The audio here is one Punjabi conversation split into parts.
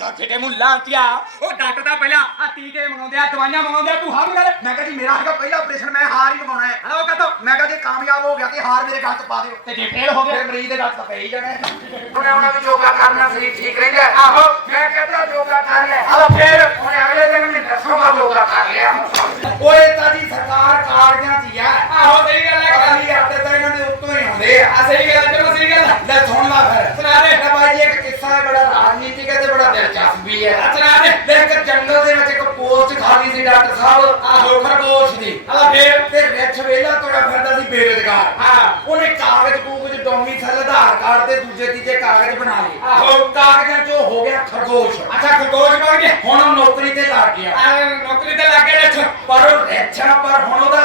ਡਾਕਟਰ ਫਿੱਟੇ ਮੂੰਹ ਲਾਂਤੀਆ। ਉਹ ਡਾਕਟਰ ਦਾ ਪਹਿਲਾਂ ਆ ਟੀਕੇ ਮੰਗਾਉਂਦੇ ਆ ਦਵਾਈਆਂ ਮੰਗਾਉਂਦੇ ਆ ਤੂੰ ਹਾਂ ਵੀ ਗੱਲ ਮੈਂ ਕਿਹਾ ਜੀ ਮੇਰਾ ਹੈਗਾ ਪਹਿਲਾ ਆਪਰੇਸ਼ਨ ਮੈਂ ਹਾਰ ਹੀ ਲਵਾਉਣਾ ਹੈ। ਹਲੋ ਕਹਤੋ ਮੈਂ ਕਿਹਾ ਜੇ ਕਾਮਯਾਬ ਹੋ ਗਿਆ ਤੇ ਹਾਰ ਮੇਰੇ ਗੱਲ 'ਚ ਪਾ ਦਿਓ। ਤੇ ਜੇ ਫੇਲ ਹੋ ਫਿਰ ਗਿਆ ਮਰੀਜ਼ ਦੇ ਗੱਲ 'ਚ ਪੈ ਹੀ ਜਾਣਾ ਉਹਨੇ ਉਹਨਾਂ ਵੀ ਯੋਗਾ ਕਰਨਾ ਸਰੀਰ ਠੀਕ ਰਹਿੰਦਾ। ਆਹੋ। ਮੈਂ ਕਹਿੰਦਾ ਯੋਗਾ ਕਰ ਲੈ। ਹਲੋ ਫੇਰ? ਉਹਨੇ ਅਗਲੇ ਦਿਨ ਮੈਨੂੰ ਦੱਸੋਗਾ ਯੋਗਾ ਕਰ ਲਿਆ। ਓਏ ਤਾਂ ਜੀ ਸਰਕਾਰ ਕਾਰਜਾਂ 'ਚ ਹੀ ਆ। ਆਹੋ ਸਹੀ ਗੱਲ ਹੈ। ਤਾਂ ਇਹਨਾਂ ਦੇ ਉੱਤੋਂ ਹੀ ਆਉਂਦੇ ਆ ਆ ਸਹੀ ਗੱਲ ਹੈ ਚਲੋ ਸਹੀ ਗੱਲ ਹੈ ਲੈ ਸੁਣ ਲਾ ਫਿਰ। ਸੁਣਾ ਦੇ। ਲੈ ਬਾਈ ਇੱਕ ਕਿੱਸਾ ਹੈ ਬੜਾ ਰਾਜਨੀਤਿਕ ਹੈ ਤੇ ਬੜਾ ਦਿਲਚਸਪ ਵੀ ਹੈ। ਆ ਸੁਣਾ ਦੇ। ਲੈ ਇੱਕ ਜੰਗਲ ਦੇ ਵਿੱਚ ਇੱਕ ਪੋਸਟ ਖਾਲੀ ਸੀ ਡਾਕਟਰ ਸਾਹਿਬ ਆਹੋ। ਖਰਗੋਸ਼ ਦੀ। ਹਲੋ ਫੇਰ? ਤੇ ਰਿੱਛ ਵੇਲਾ ਤੋੜਾ ਫਿਰਦਾ ਸੀ ਬੇਰੁਜ਼ਗਾਰ। ਹਾਂ। ਉਹਨੇ ਕਾਗਜ਼ ਕੂਗਜ਼ ਡੋਮੀ ਥੱਲੇ ਆਧਾਰ ਕਾਰਡ ਤੇ ਦੂਜੇ ਤੀਜੇ ਕਾਗਜ਼ ਬਣਾ ਲਏ। ਆਹੋ। ਕਾਗਜ਼ਾਂ 'ਚ ਹੋ ਗਿਆ ਖਰਗੋਸ਼। ਅੱਛਾ ਖਰਗੋਸ਼ ਬਣ ਗਿਆ? ਹੁਣ ਨੌਕਰੀ ਤੇ ਲੱਗ ਗਿਆ। ਆ ਨੌਕਰੀ ਤੇ ਲੱਗ ਗਿਆ ਰੱਖ ਪਰ ਉਹ ਰਿੱਛਾ ਪਰ ਹੁਣ ਉਹਦਾ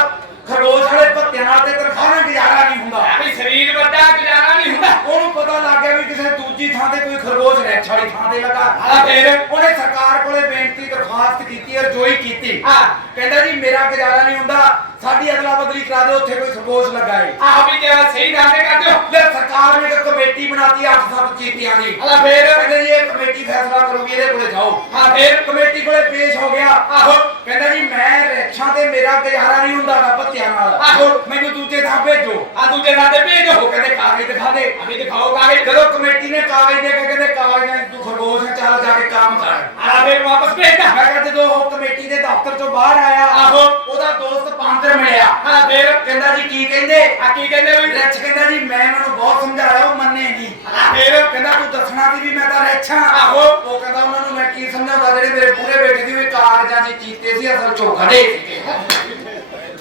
ਖਰਗੋਸ਼ ਵਾਲੇ ਭੱਤਿਆਂ ਨਾਲ ਤੇ ਤਨਖਾਹ ਨਾਲ ਗੁਜ਼ਾਰਾ ਨਹੀਂ ਹੁੰਦਾ ਵੀ ਸਰੀਰ ਵੱਡਾ ਗੁਜ਼ਾਰਾ ਨਹੀਂ ਹੁੰਦਾ ਉਹਨੂੰ ਪਤਾ ਲੱਗ ਗਿਆ ਵੀ ਕਿਸੇ ਦੂਜੀ ਥਾਂ ਤੇ ਕੋਈ ਖਰਗੋਸ਼ ਰਿੱਛ ਵਾਲੀ ਥਾਂ ਤੇ ਲੱਗਾ ਹਾਂ ਫੇਰ ਉਹਨੇ ਸਰਕਾਰ ਕੋਲੇ ਬੇਨਤੀ ਦਰਖਾਸਤ ਕੀਤੀ ਅਰਜ਼ੋਈ ਕੀਤੀ ਹਾਂ। ਕਹਿੰਦਾ ਜੀ ਮੇਰਾ ਗੁਜ਼ਾਰਾ ਨਹੀਂ ਹੁੰਦਾ ਸਾਡੀ ਅਦਲਾ ਬਦਲੀ ਕਰਾ ਦਿਓ ਉੱਥੇ ਕੋਈ ਖਰਗੋਸ਼ ਲਗਾਏ ਆਹ ਵੀ ਕਿਹਾ ਸਹੀ ਦਾਅਵੇ ਕਰਦੇ ਹੋ ਲੈ ਸਰਕਾਰ ਨੇ ਇੱਕ ਕਮੇਟੀ ਬਣਾਤੀ ਅੱਠ ਸੱਤ ਚੀਤੀਆਂ ਦੀ ਹਲਾ ਫੇਰ ਕਹਿੰਦੇ ਜੀ ਇਹ ਕਮੇਟੀ ਫੈਸਲਾ ਕਰੂਗੀ ਇਹਦੇ ਕੋਲੇ ਜਾਓ ਹਾਂ ਫੇਰ ਕਮੇਟੀ ਕੋਲੇ ਪੇਸ਼ ਹੋ ਗਿਆ ਆਹੋ। ਕਹਿੰਦਾ ਜੀ ਮੈਂ ਰਿਕਸ਼ਾ ਤੇ ਮੇਰਾ ਗੁਜ਼ਾਰਾ ਨਹੀਂ ਹੁੰਦਾ ਗਾ ਭੱਤਿਆਂ ਨਾਲ ਆਹੋ। ਮੈਨੂੰ ਦੂਜੇ ਥਾਂ ਭੇਜੋ ਆ ਦੂਜੇ ਨਾਤੇ ਭੇਜੋ ਉਹ ਕਹਿੰਦੇ ਕਾਗਜ਼ ਦਿਖਾ ਦੇ ਅਭੀ ਦਿਖਾਓ ਕਾਗਜ਼ ਜਦੋਂ ਕਮੇਟੀ ਨੇ ਕਾਗਜ਼ ਦੇ ਕੇ ਕਹਿੰਦੇ ਕਾਗਜ਼ਾਂ 'ਚ ਤੂੰ ਖਰਗੋਸ਼ ਹੈ ਚੱਲ ਜਾ ਕੇ ਕੰਮ ਕਰ ਆ ਫੇਰ ਵਾਪਸ ਭੇਜਦਾ ਮੈਂ ਕਿਹਾ ਜਦੋਂ ਉਹ ਕਮੇਟੀ ਦੇ ਦਫ਼ਤਰ ਚੋਂ ਬਾਹਰ ਆਇਆ ਆਹੋ। ਉਹਦਾ ਦੋਸਤ ਬਾਂਦਰ ਮਿਲਿਆ ਹਾਂ ਫੇਰ ਕਹਿੰਦਾ ਜੀ ਕੀ ਕਹਿੰਦੇ ਆ ਕੀ ਕਹਿੰਦੇ ਵੀ ਰਿੱਛ ਕਹਿੰਦਾ ਜੀ ਮੈਂ ਇਹਨਾਂ ਨੂੰ ਬਹੁਤ ਸਮਝਾਇਆ ਉਹ ਮੰਨੇ ਨਹੀਂ। ਹਾਂ ਫੇਰ ਕਹਿੰਦਾ ਤੂੰ ਦੱਸਣਾ ਸੀ ਵੀ ਮੈਂ ਤਾਂ ਰਿੱਛਾਂ ਆਹੋ। ਉਹ ਕਹਿੰਦਾ ਉਹਨਾਂ ਨੂੰ ਮੈਂ ਕੀ ਸਮਝਾਉਂਦਾ ਜਿਹੜੇ ਮੇਰੇ ਪੂਰੇ ਬੇਟੇ ਦੀ ਵੀ ਕਾਰਜਾਂ ਦੀ ਚੀਤੇ ਸੀ ਅਸਲ ਚੋਖੜੇ ਸੀਗੇ।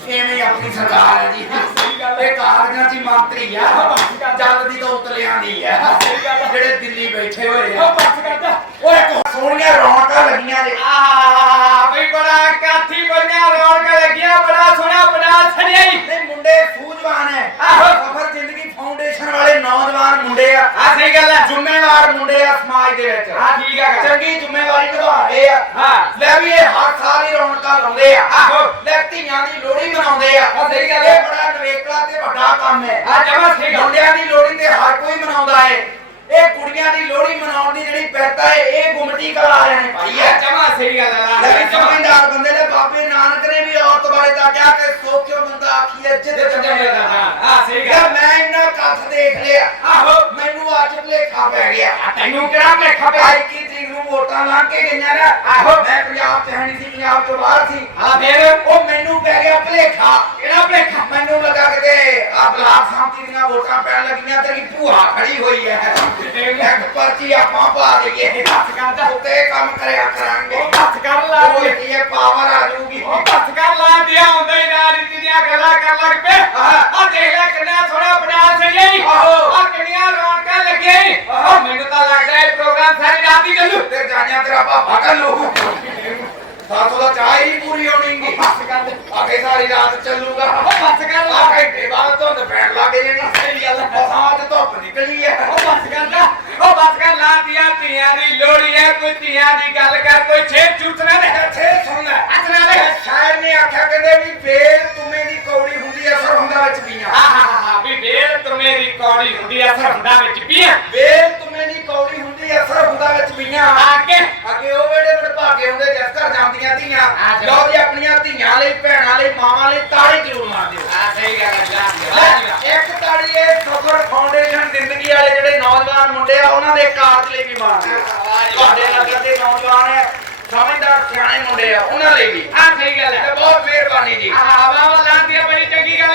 ਐਵੇਂ ਹੀ ਆਪਣੀ ਸਰਕਾਰ ਹੈ ਜੀ? ਇਹ ਕਾਰਜਾਂ 'ਚ ਹੀ ਮੰਤਰੀ ਆ। ਜਲਦੀ ਤੋਂ ਉਤਲਿਆਂ ਦੀ ਆ। ਜਿਹੜੇ ਦਿੱਲੀ ਬੈਠੇ ਹੋਏ ਆ। ਉਹ ਬੱਸ ਕਰਦਾ ਓਏ ਕੋ ਸੋਹਣੀਆਂ ਰੌਣਕਾਂ ਲੱਗੀਆਂ ਨੇ। ਆ ਵੀ ਬੜਾ ਕਾਥੀ ਬੜੀਆਂ ਰੌਣਕਾਂ ਲੱਗੀਆਂ ਬੜਾ ਸੋਹਣਾ ਬਣਾ ਛੜਿਆਈ ਨਹੀਂ ਮੁੰਡੇ ਸੂਝਵਾਨ ਹੈ ਆਹੋ। ਸਫਰ ਜ਼ਿੰਦਗੀ ਫਾਊਂਡੇਸ਼ਨ ਵਾਲੇ ਨੌਜਵਾਨ ਮੁੰਡੇ ਆ। ਆ ਸਹੀ ਗੱਲ ਹੈ ਜ਼ਿੰਮੇਵਾਰ ਮੁੰਡੇ ਆ ਸਮਾਜ ਦੇ ਵਿੱਚ। ਆ ਠੀਕ ਆ। ਗੱਲ। ਚੰਗੀ ਜ਼ਿੰਮੇਵਾਰੀ ਨਿਭਾ ਰਹੇ ਆ। ਹਾਂ। ਲੈ ਵੀ ਇਹ ਹਰ ਸਾਲ ਹੀ ਰੌਣਕਾਂ ਲਾਉਂਦੇ ਆ। ਆਹੋ। ਲੈ ਧੀਆਂ ਦੀ ਲੋਹੜੀ ਮਨਾਉਂਦੇ ਆ। ਆ ਸਹੀ ਗੱਲ ਹੈ। ਬੜਾ ਨਵੇਕਲਾ ਤੇ ਵੱਡਾ ਕੰਮ ਹੈ। ਆ ਜਮਾ ਸਹੀ ਗੱਲ ਮੁੰਡਿਆਂ ਦੀ ਲੋਹੜੀ ਤੇ ਹਰ ਕੋਈ ਮਨਾਉਂਦਾ ਹੈ ਇਹ ਕੁੜੀਆਂ ਦੀ ਲੋਹੜੀ ਮਨਾਉਣ ਦੀ ਜਿਹੜੀ ਪੈਤਾ ਹੈ ਇਹ ਗੁੰਮਟੀ ਕਲਾ ਵਾਲਿਆਂ ਨੇ ਪਾਈ ਆ ਜਮਾ ਸਹੀ ਗੱਲ ਹੈ। ਲੈ ਵੀ ਸਮਝਦਾਰ ਬੰਦੇ ਨੇ ਬਾਬੇ ਨਾਨਕ ਨੇ ਵੀ ਔਰਤ ਬਾਰੇ ਤਾਂ ਕਿਹਾ ਕਿ ਸੋਖਿਓ ਬੰਦਾ ਆਖੀਏ ਜਿੱਤ ਜੰਮੇਗਾ ਹਾਂ। ਸਹੀ ਗੱਲ ਮੈਂ ਇੰਨਾ ਕੱਥ ਦੇਖ ਲਿਆ। ਆਹੋ। ਮੈਨੂੰ ਅੱਜ ਭੁਲੇਖਾ ਪੈ ਗਿਆ। ਤੈਨੂੰ ਕਿਹੜਾ ਭੇਖਾ ਪਿਆ? ਭਾਈ ਵੋਟਾਂ ਲੰਘ ਕੇ ਗਈਆਂ ਨਾ। ਆਹੋ। ਮੈਂ ਪੰਜਾਬ ਚ ਹੈ ਨਹੀਂ ਸੀ ਪੰਜਾਬ ਤੋਂ ਬਾਹਰ ਸੀ। ਆ ਫੇਰ? ਉਹ ਮੈਨੂੰ ਪੈ ਗਿਆ ਭੁਲੇਖਾ। ਕਿਹੜਾ ਭੇਖਾ ਮੈਨੂੰ ਲੱਗਾ ਕਿਤੇ ਆ ਦੀਆਂ ਵੋਟਾਂ ਪੈਣ ਲੱਗੀਆਂ ਤੇਰੀ ਭੂਆ ਖੜੀ ਹੋਈ ਹੈ। ਇੱਕ ਪਰਚੀ ਆਪਾਂ ਪਾ ਦਈਏ। ਹੱਥ ਕਰਦਾ ਉੱਤੇ ਕੰਮ ਕਰਿਆ ਕਰਾਂਗੇ। ਹੱਥ ਕਰ ਲਾ ਉਹ ਇਹ ਪਾਵਰ ਆ ਜਾਊਗੀ। ਹੱਥ ਕਰ ਲਾ ਦਿਆ ਹੁੰਦਾ ਹੀ ਰਾਜਨੀਤੀ ਦੀਆਂ ਗੱਲਾਂ ਕਰ ਲੱਗ ਪਏ। ਆ ਦੇਖ ਲੈ ਕਿੰਨਾ ਸੋਹਣਾ ਬਣਾ ਸਹੀ ਆਹੋ। ਆ ਕਿੰਨੀਆਂ ਰੌਣਕਾਂ ਲੱਗੀਆਂ। ਆ ਮੈਨੂੰ ਤਾਂ ਲੱਗਦਾ ਇਹ ਪ੍ਰੋਗਰਾਮ ਸਾਰੀ ਰਾਤ ਹੀ ਚੱਲੂ। ਤੇ ਜਾਣਿਆ ਤੇਰਾ ਪਾਪਾ ਕਰ ਲੂ ਸਾਥੋਂ ਦਾ ਚਾਹ ਹੀ ਪੂਰੀ ਹੋਣੀਗੀ ਹੱਥ ਕਰ ਆਗੇ ਸਾਰੀ ਰਾਤ ਚੱਲੂਗਾ। ਉਹ ਹੱਥ ਕਰ ਲਾ। ਆ ਘੰਟੇ ਬਾਅਦ ਧੁੰਦ ਪੈਣ ਲੱਗ ਜਾਣੀ। ਸਹੀ ਗੱਲ ਹੈ। ਬਸਾਤ ਧੁੱਪ ਨਿਕਲੀ ਹੈ। ਉਹ ਬਸ ਕਰਦਾ ਉਹ ਬਸ ਕਰ ਲਾ। ਦਿਆ ਧੀਆਂ ਦੀ ਲੋੜੀ ਹੈ। ਕੋਈ ਧੀਆਂ ਦੀ ਗੱਲ ਕਰ ਕੋਈ ਛੇ ਚੂਤਨਾ ਦੇ। ਇੱਥੇ ਸੁਣ ਲੈ। ਹੱਥ ਨਾਲ ਦੇ। ਸ਼ਾਇਰ ਨੇ ਆਖਿਆ ਕਹਿੰਦੇ ਵੀ ਬੇਲ ਤੁਮੇ ਦੀ ਕੌੜੀ ਹੁੰਦੀ ਅਸਰ ਹੁੰਦਾ ਵਿੱਚ ਪੀਆਂ ਆਹਾ ਵੀ ਵੇਲ ਤੁਮੇ ਦੀ ਕੌੜੀ ਹੁੰਦੀ ਆ ਸਰੰਦਾ ਵਿੱਚ ਪੀਆਂ ਬੇਲ ਤੁਮੇ ਦੀ ਕੌੜੀ ਐ ਅਸਰ ਹੁੰਦਾ ਵਿੱਚ ਪੀਆਂ ਆਕੇ ਅੱਗੇ ਉਹ ਵੇੜੇ ਵਡਭਾਗੇ ਹੁੰਦੇ ਜਿਸ ਘਰ ਜਾਂਦੀਆਂ ਧੀਆਂ। ਲਓ ਜੀ ਆਪਣੀਆਂ ਧੀਆਂ ਲਈ ਭੈਣਾਂ ਲਈ ਮਾਵਾਂ ਲਈ ਤਾੜੀ ਜ਼ਰੂਰ ਮਾਰ ਦਿਓ। ਆ ਸਹੀ ਗੱਲ ਹੈ ਇੱਕ ਤਾੜੀ ਇਹ ਸਫਰ ਫਾਊਂਡੇਸ਼ਨ ਜ਼ਿੰਦਗੀ ਵਾਲੇ ਜਿਹੜੇ ਨੌਜਵਾਨ ਮੁੰਡੇ ਆ ਉਹਨਾਂ ਦੇ ਕਾਰਜ ਲਈ ਵੀ ਮਾਰ ਦਿਓ। ਤੁਹਾਡੇ ਨਗਰ ਦੇ ਨੌਜਵਾਨ ਹੈ ਸਮਝਦਾਰ ਸਿਆਣੇ ਮੁੰਡੇ ਆ ਉਹਨਾਂ ਲਈ ਵੀ। ਆ ਸਹੀ ਗੱਲ ਹੈ। ਬਹੁਤ ਮਿਹਰਬਾਨੀ ਜੀ। ਆ ਵਾਹ ਲਾਂਦੀਆਂ ਬੜੀ ਚੰਗੀ ਗੱਲ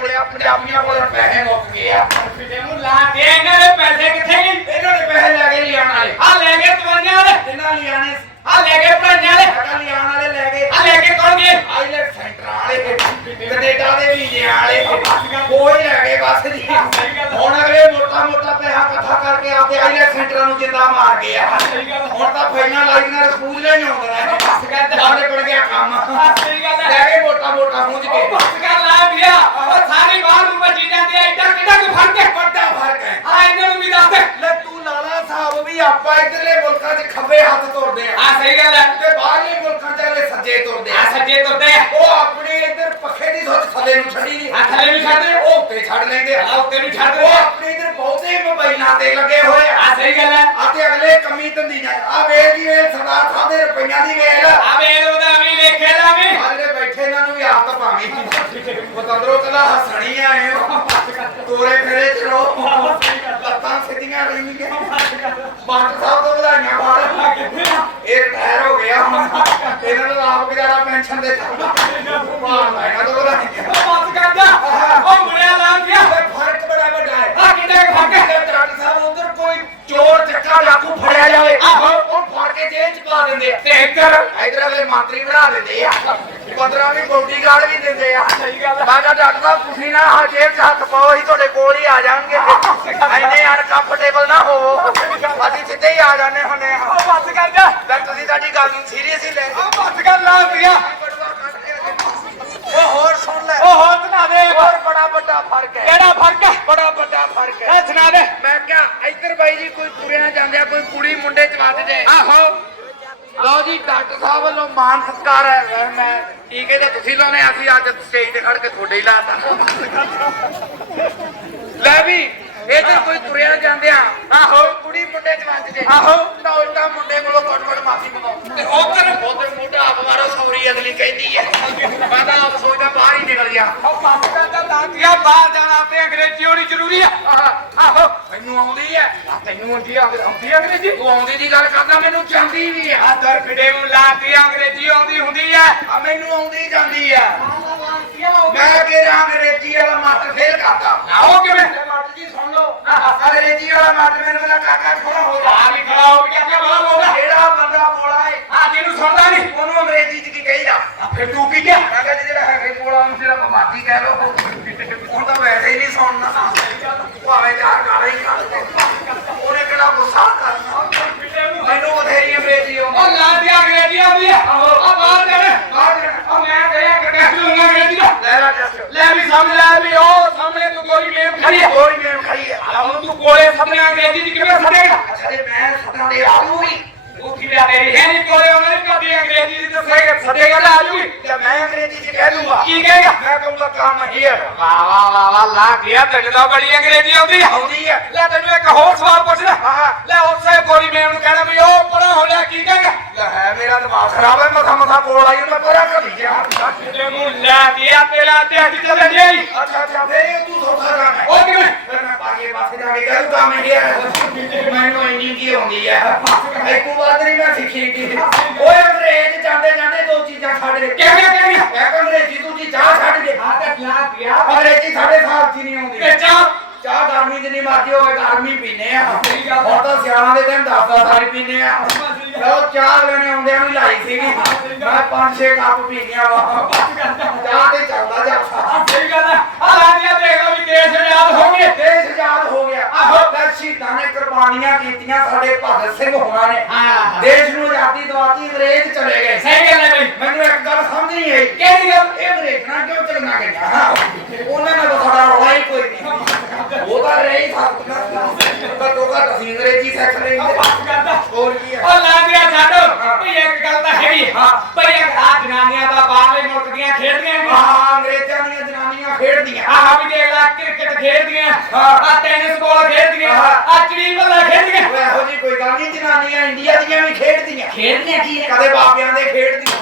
ਮੁੜਿਆ ਮੁੜਿਆ ਪੰਜਾਬੀਆਂ ਕੋਲ ਪੈਸੇ ਮੁੱਕ ਗਏ ਆ। ਫਿੱਟੇ ਨੂੰ ਲਾ ਦੇ ਇਹਨਾਂ ਦੇ ਪੈਸੇ ਕਿੱਥੇ ਗਏ? ਇਹਨਾਂ ਨੇ ਪੈਸੇ ਲੈ ਕੇ ਲਿਆਣ ਵਾਲੇ। ਆ ਲੈ ਗਏ ਤਵੰਨਿਆਂ ਵਾਲੇ। ਜਿੰਨਾ ਲਿਆਣੇ ਆ ਲੈ ਗਏ ਭਾਈਆਂ ਵਾਲੇ। ਲਿਆਣ ਵਾਲੇ ਲੈ ਗਏ। ਆ ਲੈ ਕੇ ਕੌਣ ਗਏ? ਆਈਲੈਟ ਸੈਂਟਰ ਵਾਲੇ ਕੈਨੇਡਾ ਦੇ ਵੀਜ਼ੇ ਵਾਲੇ ਕੋਈ ਲੈ ਗਏ ਬਸ ਜੀ ਹੁਣ ਅਗਲੇ ਮੋਟਾ ਮੋਟਾ ਪੈਸਾ ਇਕੱਠਾ ਕਰਕੇ ਆਪਦੇ ਆਈਲੈਟ ਸੈਂਟਰਾਂ ਨੂੰ ਜਿੰਦਾ ਮਾਰ ਗਏ ਆ। ਗੱਲ ਹੁਣ ਤਾਂ ਫਾਈਨਾਂ ਲਾਈਨਾਂ ਸਕੂਲ ਲੈ ਨਹੀਂ ਆਉਂਦਾ ਬਸ ਕਰ ਸਾਡੇ ਕੋਲ ਗਿਆ ਕੰਮ ਆ ਸਹੀ ਗੱਲ ਹੈ ਲੈ ਗਏ ਮੋਟਾ ਮੋਟਾ ਮੂੰਝ ਕੇ। ਉਹ ਬਸ ਕਰ ਲਾ ਵੀਆ ਉਹ ਸਾਰੇ ਬਾਹਰ ਨੂੰ ਭੱਜੀ ਜਾਂਦੇ ਆ ਇੱਧਰ ਕਿੱਡਾ ਕੁ ਫ਼ਰਕ ਹੈ ਵੱਡਾ ਫ਼ਰਕ ਹੈ। ਆ ਇਹਨਾਂ ਨੂੰ ਵੀ ਦੱਸ ਲੈ ਤੂੰ ਲਾਲਾ ਸਾਹਿਬ ਵੀ ਆਪਾਂ ਇਧਰਲੇ ਮੁਲਕਾਂ 'ਚ ਖੱਬੇ ਹੱਥ ਤੁਰਦੇ ਆ। ਆ ਸਹੀ ਗੱਲ ਹੈ। ਤੇ ਬਾਹਰਲੇ ਮੁਲਕਾਂ 'ਚ ਅਗਲੇ ਸੱਜੇ ਤੁਰਦੇ ਆ। ਆ ਸੱਜੇ ਤੁਰਦੇ ਆ। ਉਹ ਆਪਣੇ ਥੱਲੇ ਨੂੰ ਛੱਡੀ ਨਹੀਂ ਆ ਥੱਲੇ ਨੂੰ ਛੱਡ ਦੇ। ਉਹ ਉੱਤੇ ਛੱਡ ਲੈਂਦੇ ਆ। ਉੱਤੇ ਨੂੰ ਛੱਡ ਉਹ ਦੇ ਆਪਣੇ ਇਧਰ ਬਹੁਤੇ ਮੋਬਾਈਲਾਂ ਤੇ ਲੱਗੇ ਹੋਏ ਆ। ਸਹੀ ਗੱਲ ਹੈ। ਆ ਤੇ ਅਗਲੇ ਕੰਮੀ ਧੰਦੀ ਜਾ ਆ ਵੇਖ ਜੀ ਵੇਖ ਸਰਦਾਰ ਸਾਹਿਬ ਦੇ ਰੁਪਈਆਂ ਦੀ ਵੇਖ ਆ ਵੇਲ ਉਹਦਾ ਵੀ ਵੇਖੇ ਦਾ ਵੀ ਜਿਹੜੇ ਬੈਠੇ ਇਹਨਾਂ ਨੂੰ ਵੀ ਆਦਤ ਪਾਣੀ ਪਤੰਦਰੋਂ ਕਲਾ ਹੱਸਣੀ ਆਏ ਹੋ ਤੋਰੇ ਫੇਰੇ ਚਲੋ ਸਿੱਧੀਆਂ ਰਹਿਣਗੀਆਂ ਬਾਟ ਸਾਹਿਬ ਤੋਂ ਵਧਾਈਆਂ ਬਾੜ ਇਹ ਰਿਟਾਇਰ ਹੋ ਗਿਆ। ਹੁਣ ਇਹਨਾਂ ਨੂੰ ਆਪ ਗੁਜ਼ਾਰਾ ਪੈਨਸ਼ਨ ਦੇ ਮਾਰਦਾ ਇਹਨਾਂ ਤੋਂ ਵਧਾਈਆਂ। ਬਸ ਕਰ ਜਾ ਉਹ ਮੁੰਡਿਆ ਲਾਂ ਗਿਆ ਫ਼ਰਕ ਹੈ ਆ ਕੁ ਫ਼ਰਕ ਹੈ ਜੇ ਡਾਕਟਰ ਸਾਹਿਬ ਉਧਰ ਕੋਈ ਚੋਰ ਚੱਕਾ ਡਾਕੂ ਫੜਿਆ ਜਾਵੇ। ਆਹੋ। ਉਹ ਫੜ ਕੇ ਜੇਲ੍ਹ ਚ ਪਾ ਦਿੰਦੇ ਆ। ਤੇ ਇੱਧਰ ਇਧਰ ਅਗਲੇ ਮੰਤਰੀ ਬਣਾ ਦਿੰਦੇ ਆ। ਪੰਦਰਾਂ ਵੀ ਬੋਡੀਗਾਰਡ ਵੀ ਦਿੰਦੇ ਆ। ਸਹੀ ਗੱਲ। ਮੈਂ ਕਿਹਾ ਡਾਕਟਰ ਸਾਹਿਬ ਤੁਸੀਂ ਨਾ ਆ ਜੇਬ 'ਚ ਹੱਥ ਪਾਓ ਅਸੀਂ ਤੁਹਾਡੇ ਕੋਲ ਹੀ ਆ ਜਾਣਗੇ। ਐਨੇ ਅਨਕੰਫਰਟੇਬਲ ਨਾ ਹੋਵੋ। ਅਸੀਂ ਸਿੱਧੇ ਹੀ ਆ ਜਾਂਦੇ ਹੁੰਦੇ ਆ। ਉਹ ਬਸ ਕਰ ਜਾ ਤਾਂ ਤੁਸੀਂ ਸਾਡੀ ਗੱਲ ਨੂੰ ਸੀਰੀਅਸ ਹੀ ਲੈ ਉਹ ਬਸ ਕਰ ਲਾਂ ਗਿਆ ਉਹ ਹੋਰ ਸੁਣ ਲੈ। ਉਹ ਹੋਰ ਬੜਾ ਵੱਡਾ ਫ਼ਰਕ ਹੈ? ਕਿਹੜਾ ਫ਼ਰਕ ਹੈ? ਬੜਾ ਵੱਡਾ ਫ਼ਰਕ ਹੈ। ਇਹ ਸੁਣਾ ਦੇ। ਮੈਂ ਕਿਹਾ ਇੱਧਰ ਬਾਈ ਜੀ ਕੋਈ ਤੁਰਿਆ ਜਾਂਦਿਆ ਕੋਈ ਕੁੜੀ ਮੁੰਡੇ ਚ ਵੱਜ ਜਾਏ ਆਹੋ। ਲਓ ਜੀ ਡਾਕਟਰ ਸਾਹਿਬ ਵੱਲੋਂ ਮਾਨ ਸਤਿਕਾਰ ਹੈ। ਮੈਂ ਟੀਕੇ ਤਾਂ ਤੁਸੀਂ ਲਾਉਣੇ ਅਸੀਂ ਅੱਜ ਸਟੇਜ ਤੇ ਖੜ ਕੇ ਤੁਹਾਡੇ ਹੀ ਲਾਤਾ। ਲੈ ਵੀ ਇੱਧਰ ਕੋਈ ਤੁਰਿਆ ਜਾਂਦਿਆ ਆਹੋ। ਕੁੜੀ ਮੁੰਡੇ ਚ ਵੱਜ ਜੇ। ਆਹੋ। ਤਾਂ ਉਲਟਾ ਮੁੰਡੇ ਕੋਲੋਂ ਕੋਟ ਕੋਟ ਮਾਫੀ ਮੰਗਾਓ। ਤੇ ਉੱਧਰ ਉਧਰ ਮੁੰਡਾ ਆਪ ਮਾਰੋ ਸੌਰੀ ਅਗਲੀ ਕਹਿੰਦੀ ਹੈ। ਮੈਂ ਤਾਂ ਆਪ ਸੋਚਦਾ ਬਾਹਰ ਹੀ ਨਿਕਲ ਗਿਆ। ਉਹ ਕਰ ਜਾ ਲਾਂ ਗਿਆ ਬਾਹਰ ਜਾਣਾ ਤੇ ਅੰਗਰੇਜ਼ੀ ਹੋਣੀ ਜ਼ਰੂਰੀ ਆ। ਆਹੋ। ਮੈਨੂੰ ਆਉਂਦੀ ਹੈ। ਆ ਤੈਨੂੰ ਆਉਂਦੀ ਆ ਆਉਂਦੀ ਆ ਅੰਗਰੇਜ਼ੀ? ਤੂੰ ਆਉਂਦੀ ਦੀ ਗੱਲ ਕਰਦਾ ਮੈਨੂੰ ਚਾਹੁੰਦੀ ਵੀ ਹੈ ਆ ਦਰ ਫਿੜੇ ਨੂੰ ਲਾਤੀ ਅੰਗਰੇਜ਼ੀ ਆਉਂਦੀ ਹੁੰਦੀ ਆ। ਆ ਮੈਨੂੰ ਆਉਂਦੀ ਜਾਂਦੀ ਹੈ ਮੈਂ ਕਿਹਾ ਅੰਗਰੇਜ਼ੀ ਵਾਲਾ ਮਾਸਟਰ ਫੇਲ ਕਰਦਾ? ਆਓ ਕਿਵੇਂ? ਮਾਸਟਰ ਜੀ ਸੁਣ ਲਓ ਅੰਗਰੇਜ਼ੀ ਵਾਲਾ ਮਾਸਟਰ ਮੈਨੂੰ ਮੇਰਾ ਕਾਕਾ ਖੜਾ ਹੋ ਗਿਆ ਆ ਵੀ ਖੜਾ ਹੋ ਗਿਆ ਕਿ ਬਾਹਰ ਹੋਗਾ ਜਿਹੜਾ ਬੰਦਾ ਬੋਲਾ ਹੈ ਆ ਜਿਹਨੂੰ ਸੁਣਦਾ ਨਹੀਂ। ਉਹਨੂੰ ਅੰਗਰੇਜ਼ੀ ਚ ਕੀ ਕਹੀਦਾ? ਫਿਰ ਤੂੰ ਕੀ ਕਿਹਾ? ਮੈਂ ਕਿਹਾ ਜੀ ਜਿਹੜਾ ਹੈਗਾ ਬੋਲਾ ਉਹਨੂੰ ਜਿਹੜਾ ਕਮਾਤੀ ਕਹਿ ਲਓ। ਉਹ ਤਾਂ ਵੈਸੇ ਹੀ ਨਹੀਂ ਸੁਣਨਾ ਭਾਵੇਂ ਚਾਰ ਗਾਲਾਂ ਹੀ ਦੇ ਉਹਨੇ ਕਿਹੜਾ ਗੁੱਸਾ ਕਰਨਾ? ਮੈਨੂੰ ਬਥੇਰੀ ਅੰਗਰੇਜ਼ੀ ਉਹ ਆਉਂਦੀ। ਲਾ ਦੀ ਅੰਗਰੇਜ਼ੀ ਆਉਂਦੀ ਆ ਆ ਬਾਹਰ ਜਾਣਾ। ਬਾਹਰ। ਉਹ ਮੈਂ ਕਹਿਆ ਕਿ ਟੈਸਟ ਲੂੰਗਾ ਅੰਗਰੇਜ਼ੀ ਦਾ ਲੈ ਲੈ ਟੈਸਟ ਲੈ ਵੀ ਸਮਝ ਲੈ ਵੀ ਉਹ ਸਾਹਮਣੇ ਤੂੰ ਗੋਰੀ ਮੇਮ ਖੜੀ ਆ। ਕੋਈ ਗੇਮ ਖਾਈ ਹੈ ਹੁਣ ਤੂੰ ਕੋਲੇ ਸਾਹਮਣੇ ਅੰਗਰੇਜ਼ੀ ਦੀ ਕਿਵੇਂ ਸੜੇਗਾ ਅੱਛਾ ਜੀ ਮੈਂ ਸੱਟਾਂ ਦੇ ਆਲੂ ਹੀ। ਕੀ ਲਿਆ ਤੇਰੀ ਹੈ ਨਹੀਂ ਕੋਲੇ ਉਹਨਾਂ ਨੇ ਕਦੀ ਅੰਗਰੇਜ਼ੀ ਦੀ ਦੱਸੇਗਾ ਸੜੇਗਾ ਤਾਂ ਆਜੂਗੀ ਤੇ ਮੈਂ ਅੰਗਰੇਜ਼ੀ ਚ ਕਹਿ ਦੂੰਗਾ। ਕੀ ਕਹੇਗਾ? ਮੈਂ ਕਹੂੰਗਾ ਕੰਮ ਹੀਅਰ ਵਾਹ ਵਾਹ ਵਾਹ ਵਾਹ ਲਾ ਗਿਆ ਤੈਨੂੰ ਤਾਂ ਬੜੀ ਅੰਗਰੇਜ਼ੀ ਆਉਂਦੀ ਆਉਂਦੀ ਹੈ ਲੈ ਤੈਨੂੰ ਇੱਕ ਹੋਰ ਸਵਾਲ ਪੁੱਛਦਾ। ਹਾਂ ਲੈ ਉਸੇ ਗੋਰੀ ਮੇਮ ਨੂੰ ਕਹਿਣਾ ਵੀ ਉਹ ਪੜਾ ਹੋ ਜਾ ਕੀ ਕਹੇਗਾ? ਲੈ ਹੈ ਮੇਰਾ ਦਿਮਾਗ ਖਰਾਬ ਹੈ ਮਥਾ ਮਥਾ ਕੋਲ ਆਈ ਨੂੰ ਮੈਂ ਪਰਾਂ ਕਰ ਗਿਆ। ਤੇ ਮੂੰਹ ਲੈ ਗਿਆ ਤੇਰਾ ਤੇ ਅੱਖ ਚੱਲ ਜਾਈ ਅੱਛਾ ਅੱਛਾ ਫੇਰ ਤੂੰ ਸੌਖਾ ਕੰਮ ਉਹ ਕਿਵੇਂ ਫਿਰ ਮੈਂ ਪਾਗੇ ਪਾਸੇ ਜਾ ਕੇ ਕਹਿ ਦੂੰ ਕੰਮ ਹੀਅਰ ਮੈਨੂੰ ਇੰਨੀ ਕੀ ਆਉਂਦੀ ਹੈ ਇੱਕੋ ਬਾਤ ਨਹੀਂ ਮੈਂ ਸਿੱਖੀ ਕੀ ਓਏ ਅੰਗਰੇਜ਼ ਜਾਂਦੇ ਜਾਂਦੇ ਦੋ ਚੀਜ਼ਾਂ ਛੱਡ ਦੇ ਕਿਹੜੀਆਂ ਕਿਹੜੀਆਂ ਇੱਕ ਅੰਗਰੇਜ਼ੀ ਦੂਜੀ ਚਾਹ ਛੱਡ ਦੇ ਆ ਤੇ ਲਾ ਗਿਆ ਅੰਗਰੇਜ਼ੀ ਸਾਡੇ ਸਾਹ ਚ ਨਹੀਂ ਆਉਂਦੀ ਤੇ ਚਾਹ ਚਾਹ ਗਰਮੀ ਜਿੰਨੀ ਮਰਜ਼ੀ ਹੋਵੇ, ਗਰਮੀ ਪੀਨੇ ਆ। ਸਹੀ ਗੱਲ ਦੇ ਦਿਨ 10 10 ਸਾਰੀ ਪੀਨੇ ਆ। ਲਓ ਚਾਹ ਲੈਣੇ ਆਉਂਦਿਆਂ ਨੂੰ ਲਾਈ ਸੀਗੀ। ਮੈਂ ਪੰਜ ਛੇ ਕੱਪ ਪੀਨੀਆਂ ਵਾ। ਚਾਹ ਤੇ ਚੱਲਦਾ ਜਾਂਦਾ ਸਹੀ ਗੱਲ ਹੈ ਆ ਲਾਂਦੀਆਂ ਦੇਖ ਲਓ ਵੀ ਦੇਸ਼ ਆਜ਼ਾਦ ਹੋ ਗਏ ਦੇਸ਼ ਆਜ਼ਾਦ ਹੋ ਗਿਆ। ਆਹੋ। ਤਾਂ ਸ਼ਹੀਦਾਂ ਨੇ ਕੁਰਬਾਨੀਆਂ ਕੀਤੀਆਂ ਸਾਡੇ ਭਗਤ ਸਿੰਘ ਹੋਣਾ ਨੇ। ਦੇਸ਼ ਨੂੰ ਆਜ਼ਾਦੀ ਦਵਾਤੀ ਅੰਗਰੇਜ਼ ਚਲੇ ਗਏ। ਸਹੀ ਗੱਲ ਹੈ ਬਈ। ਮੈਨੂੰ ਇੱਕ ਗੱਲ ਸਮਝ ਨਹੀਂ ਆਈ। ਕਿਹੜੀ ਗੱਲ? ਇਹ ਅੰਗਰੇਜ਼ਾਂ ਕਿਉਂ ਚੱਲਣਾ ਗਿਆ ਉਹਨਾਂ ਨਾਲ ਤਾਂ ਸਾਡਾ ਰੌਲਾ ਹੀ ਕੋਈ ਨਹੀਂ। ਉਹ ਤਾਂ ਰਹੀ ਸਭ ਤਾਂ ਲੋਕਾਂ ਅਸੀਂ ਅੰਗਰੇਜ਼ੀ ਸਿੱਖ ਲਈ ਬਸ ਕਰਦਾ ਹੋਰ ਕੀ ਹੈ ਉਹ ਲਾਂਦੀਆਂ ਛੱਡ ਭਈ ਇੱਕ ਗੱਲ ਤਾਂ ਹੈਗੀ ਹਾਂ। ਭਈ ਇੱਕ ਆ ਜਨਾਨੀਆਂ ਦਾ ਬਾਹਰਲੇ ਮੁਲਕ ਦੀਆਂ ਖੇਡਦੀਆਂ ਨੇ ਹਾਂ ਅੰਗਰੇਜ਼ਾਂ ਦੀਆਂ ਜਨਾਨੀਆਂ ਖੇਡਦੀਆਂ ਆਹ ਵੀ ਦੇਖ ਲੈ ਕ੍ਰਿਕਟ ਖੇਡਦੀਆਂ ਹਾਂ। ਆ ਟੈਨਿਸ ਬਾਲ ਖੇਡਦੀਆਂ ਹਾਂ। ਆ ਚਿੜੀ ਬੱਲਾ ਖੇਡਦੀਆਂ ਓਏ ਇਹੋ ਜੀ ਕੋਈ ਗੱਲ ਨਹੀਂ ਜਨਾਨੀਆਂ ਇੰਡੀਆ ਦੀਆਂ ਵੀ ਖੇਡਦੀਆਂ ਖੇਡਦੀਆਂ ਕੀ ਕਦੇ ਬਾਬਿਆਂ ਦੇ ਖੇਡਦੀਆਂ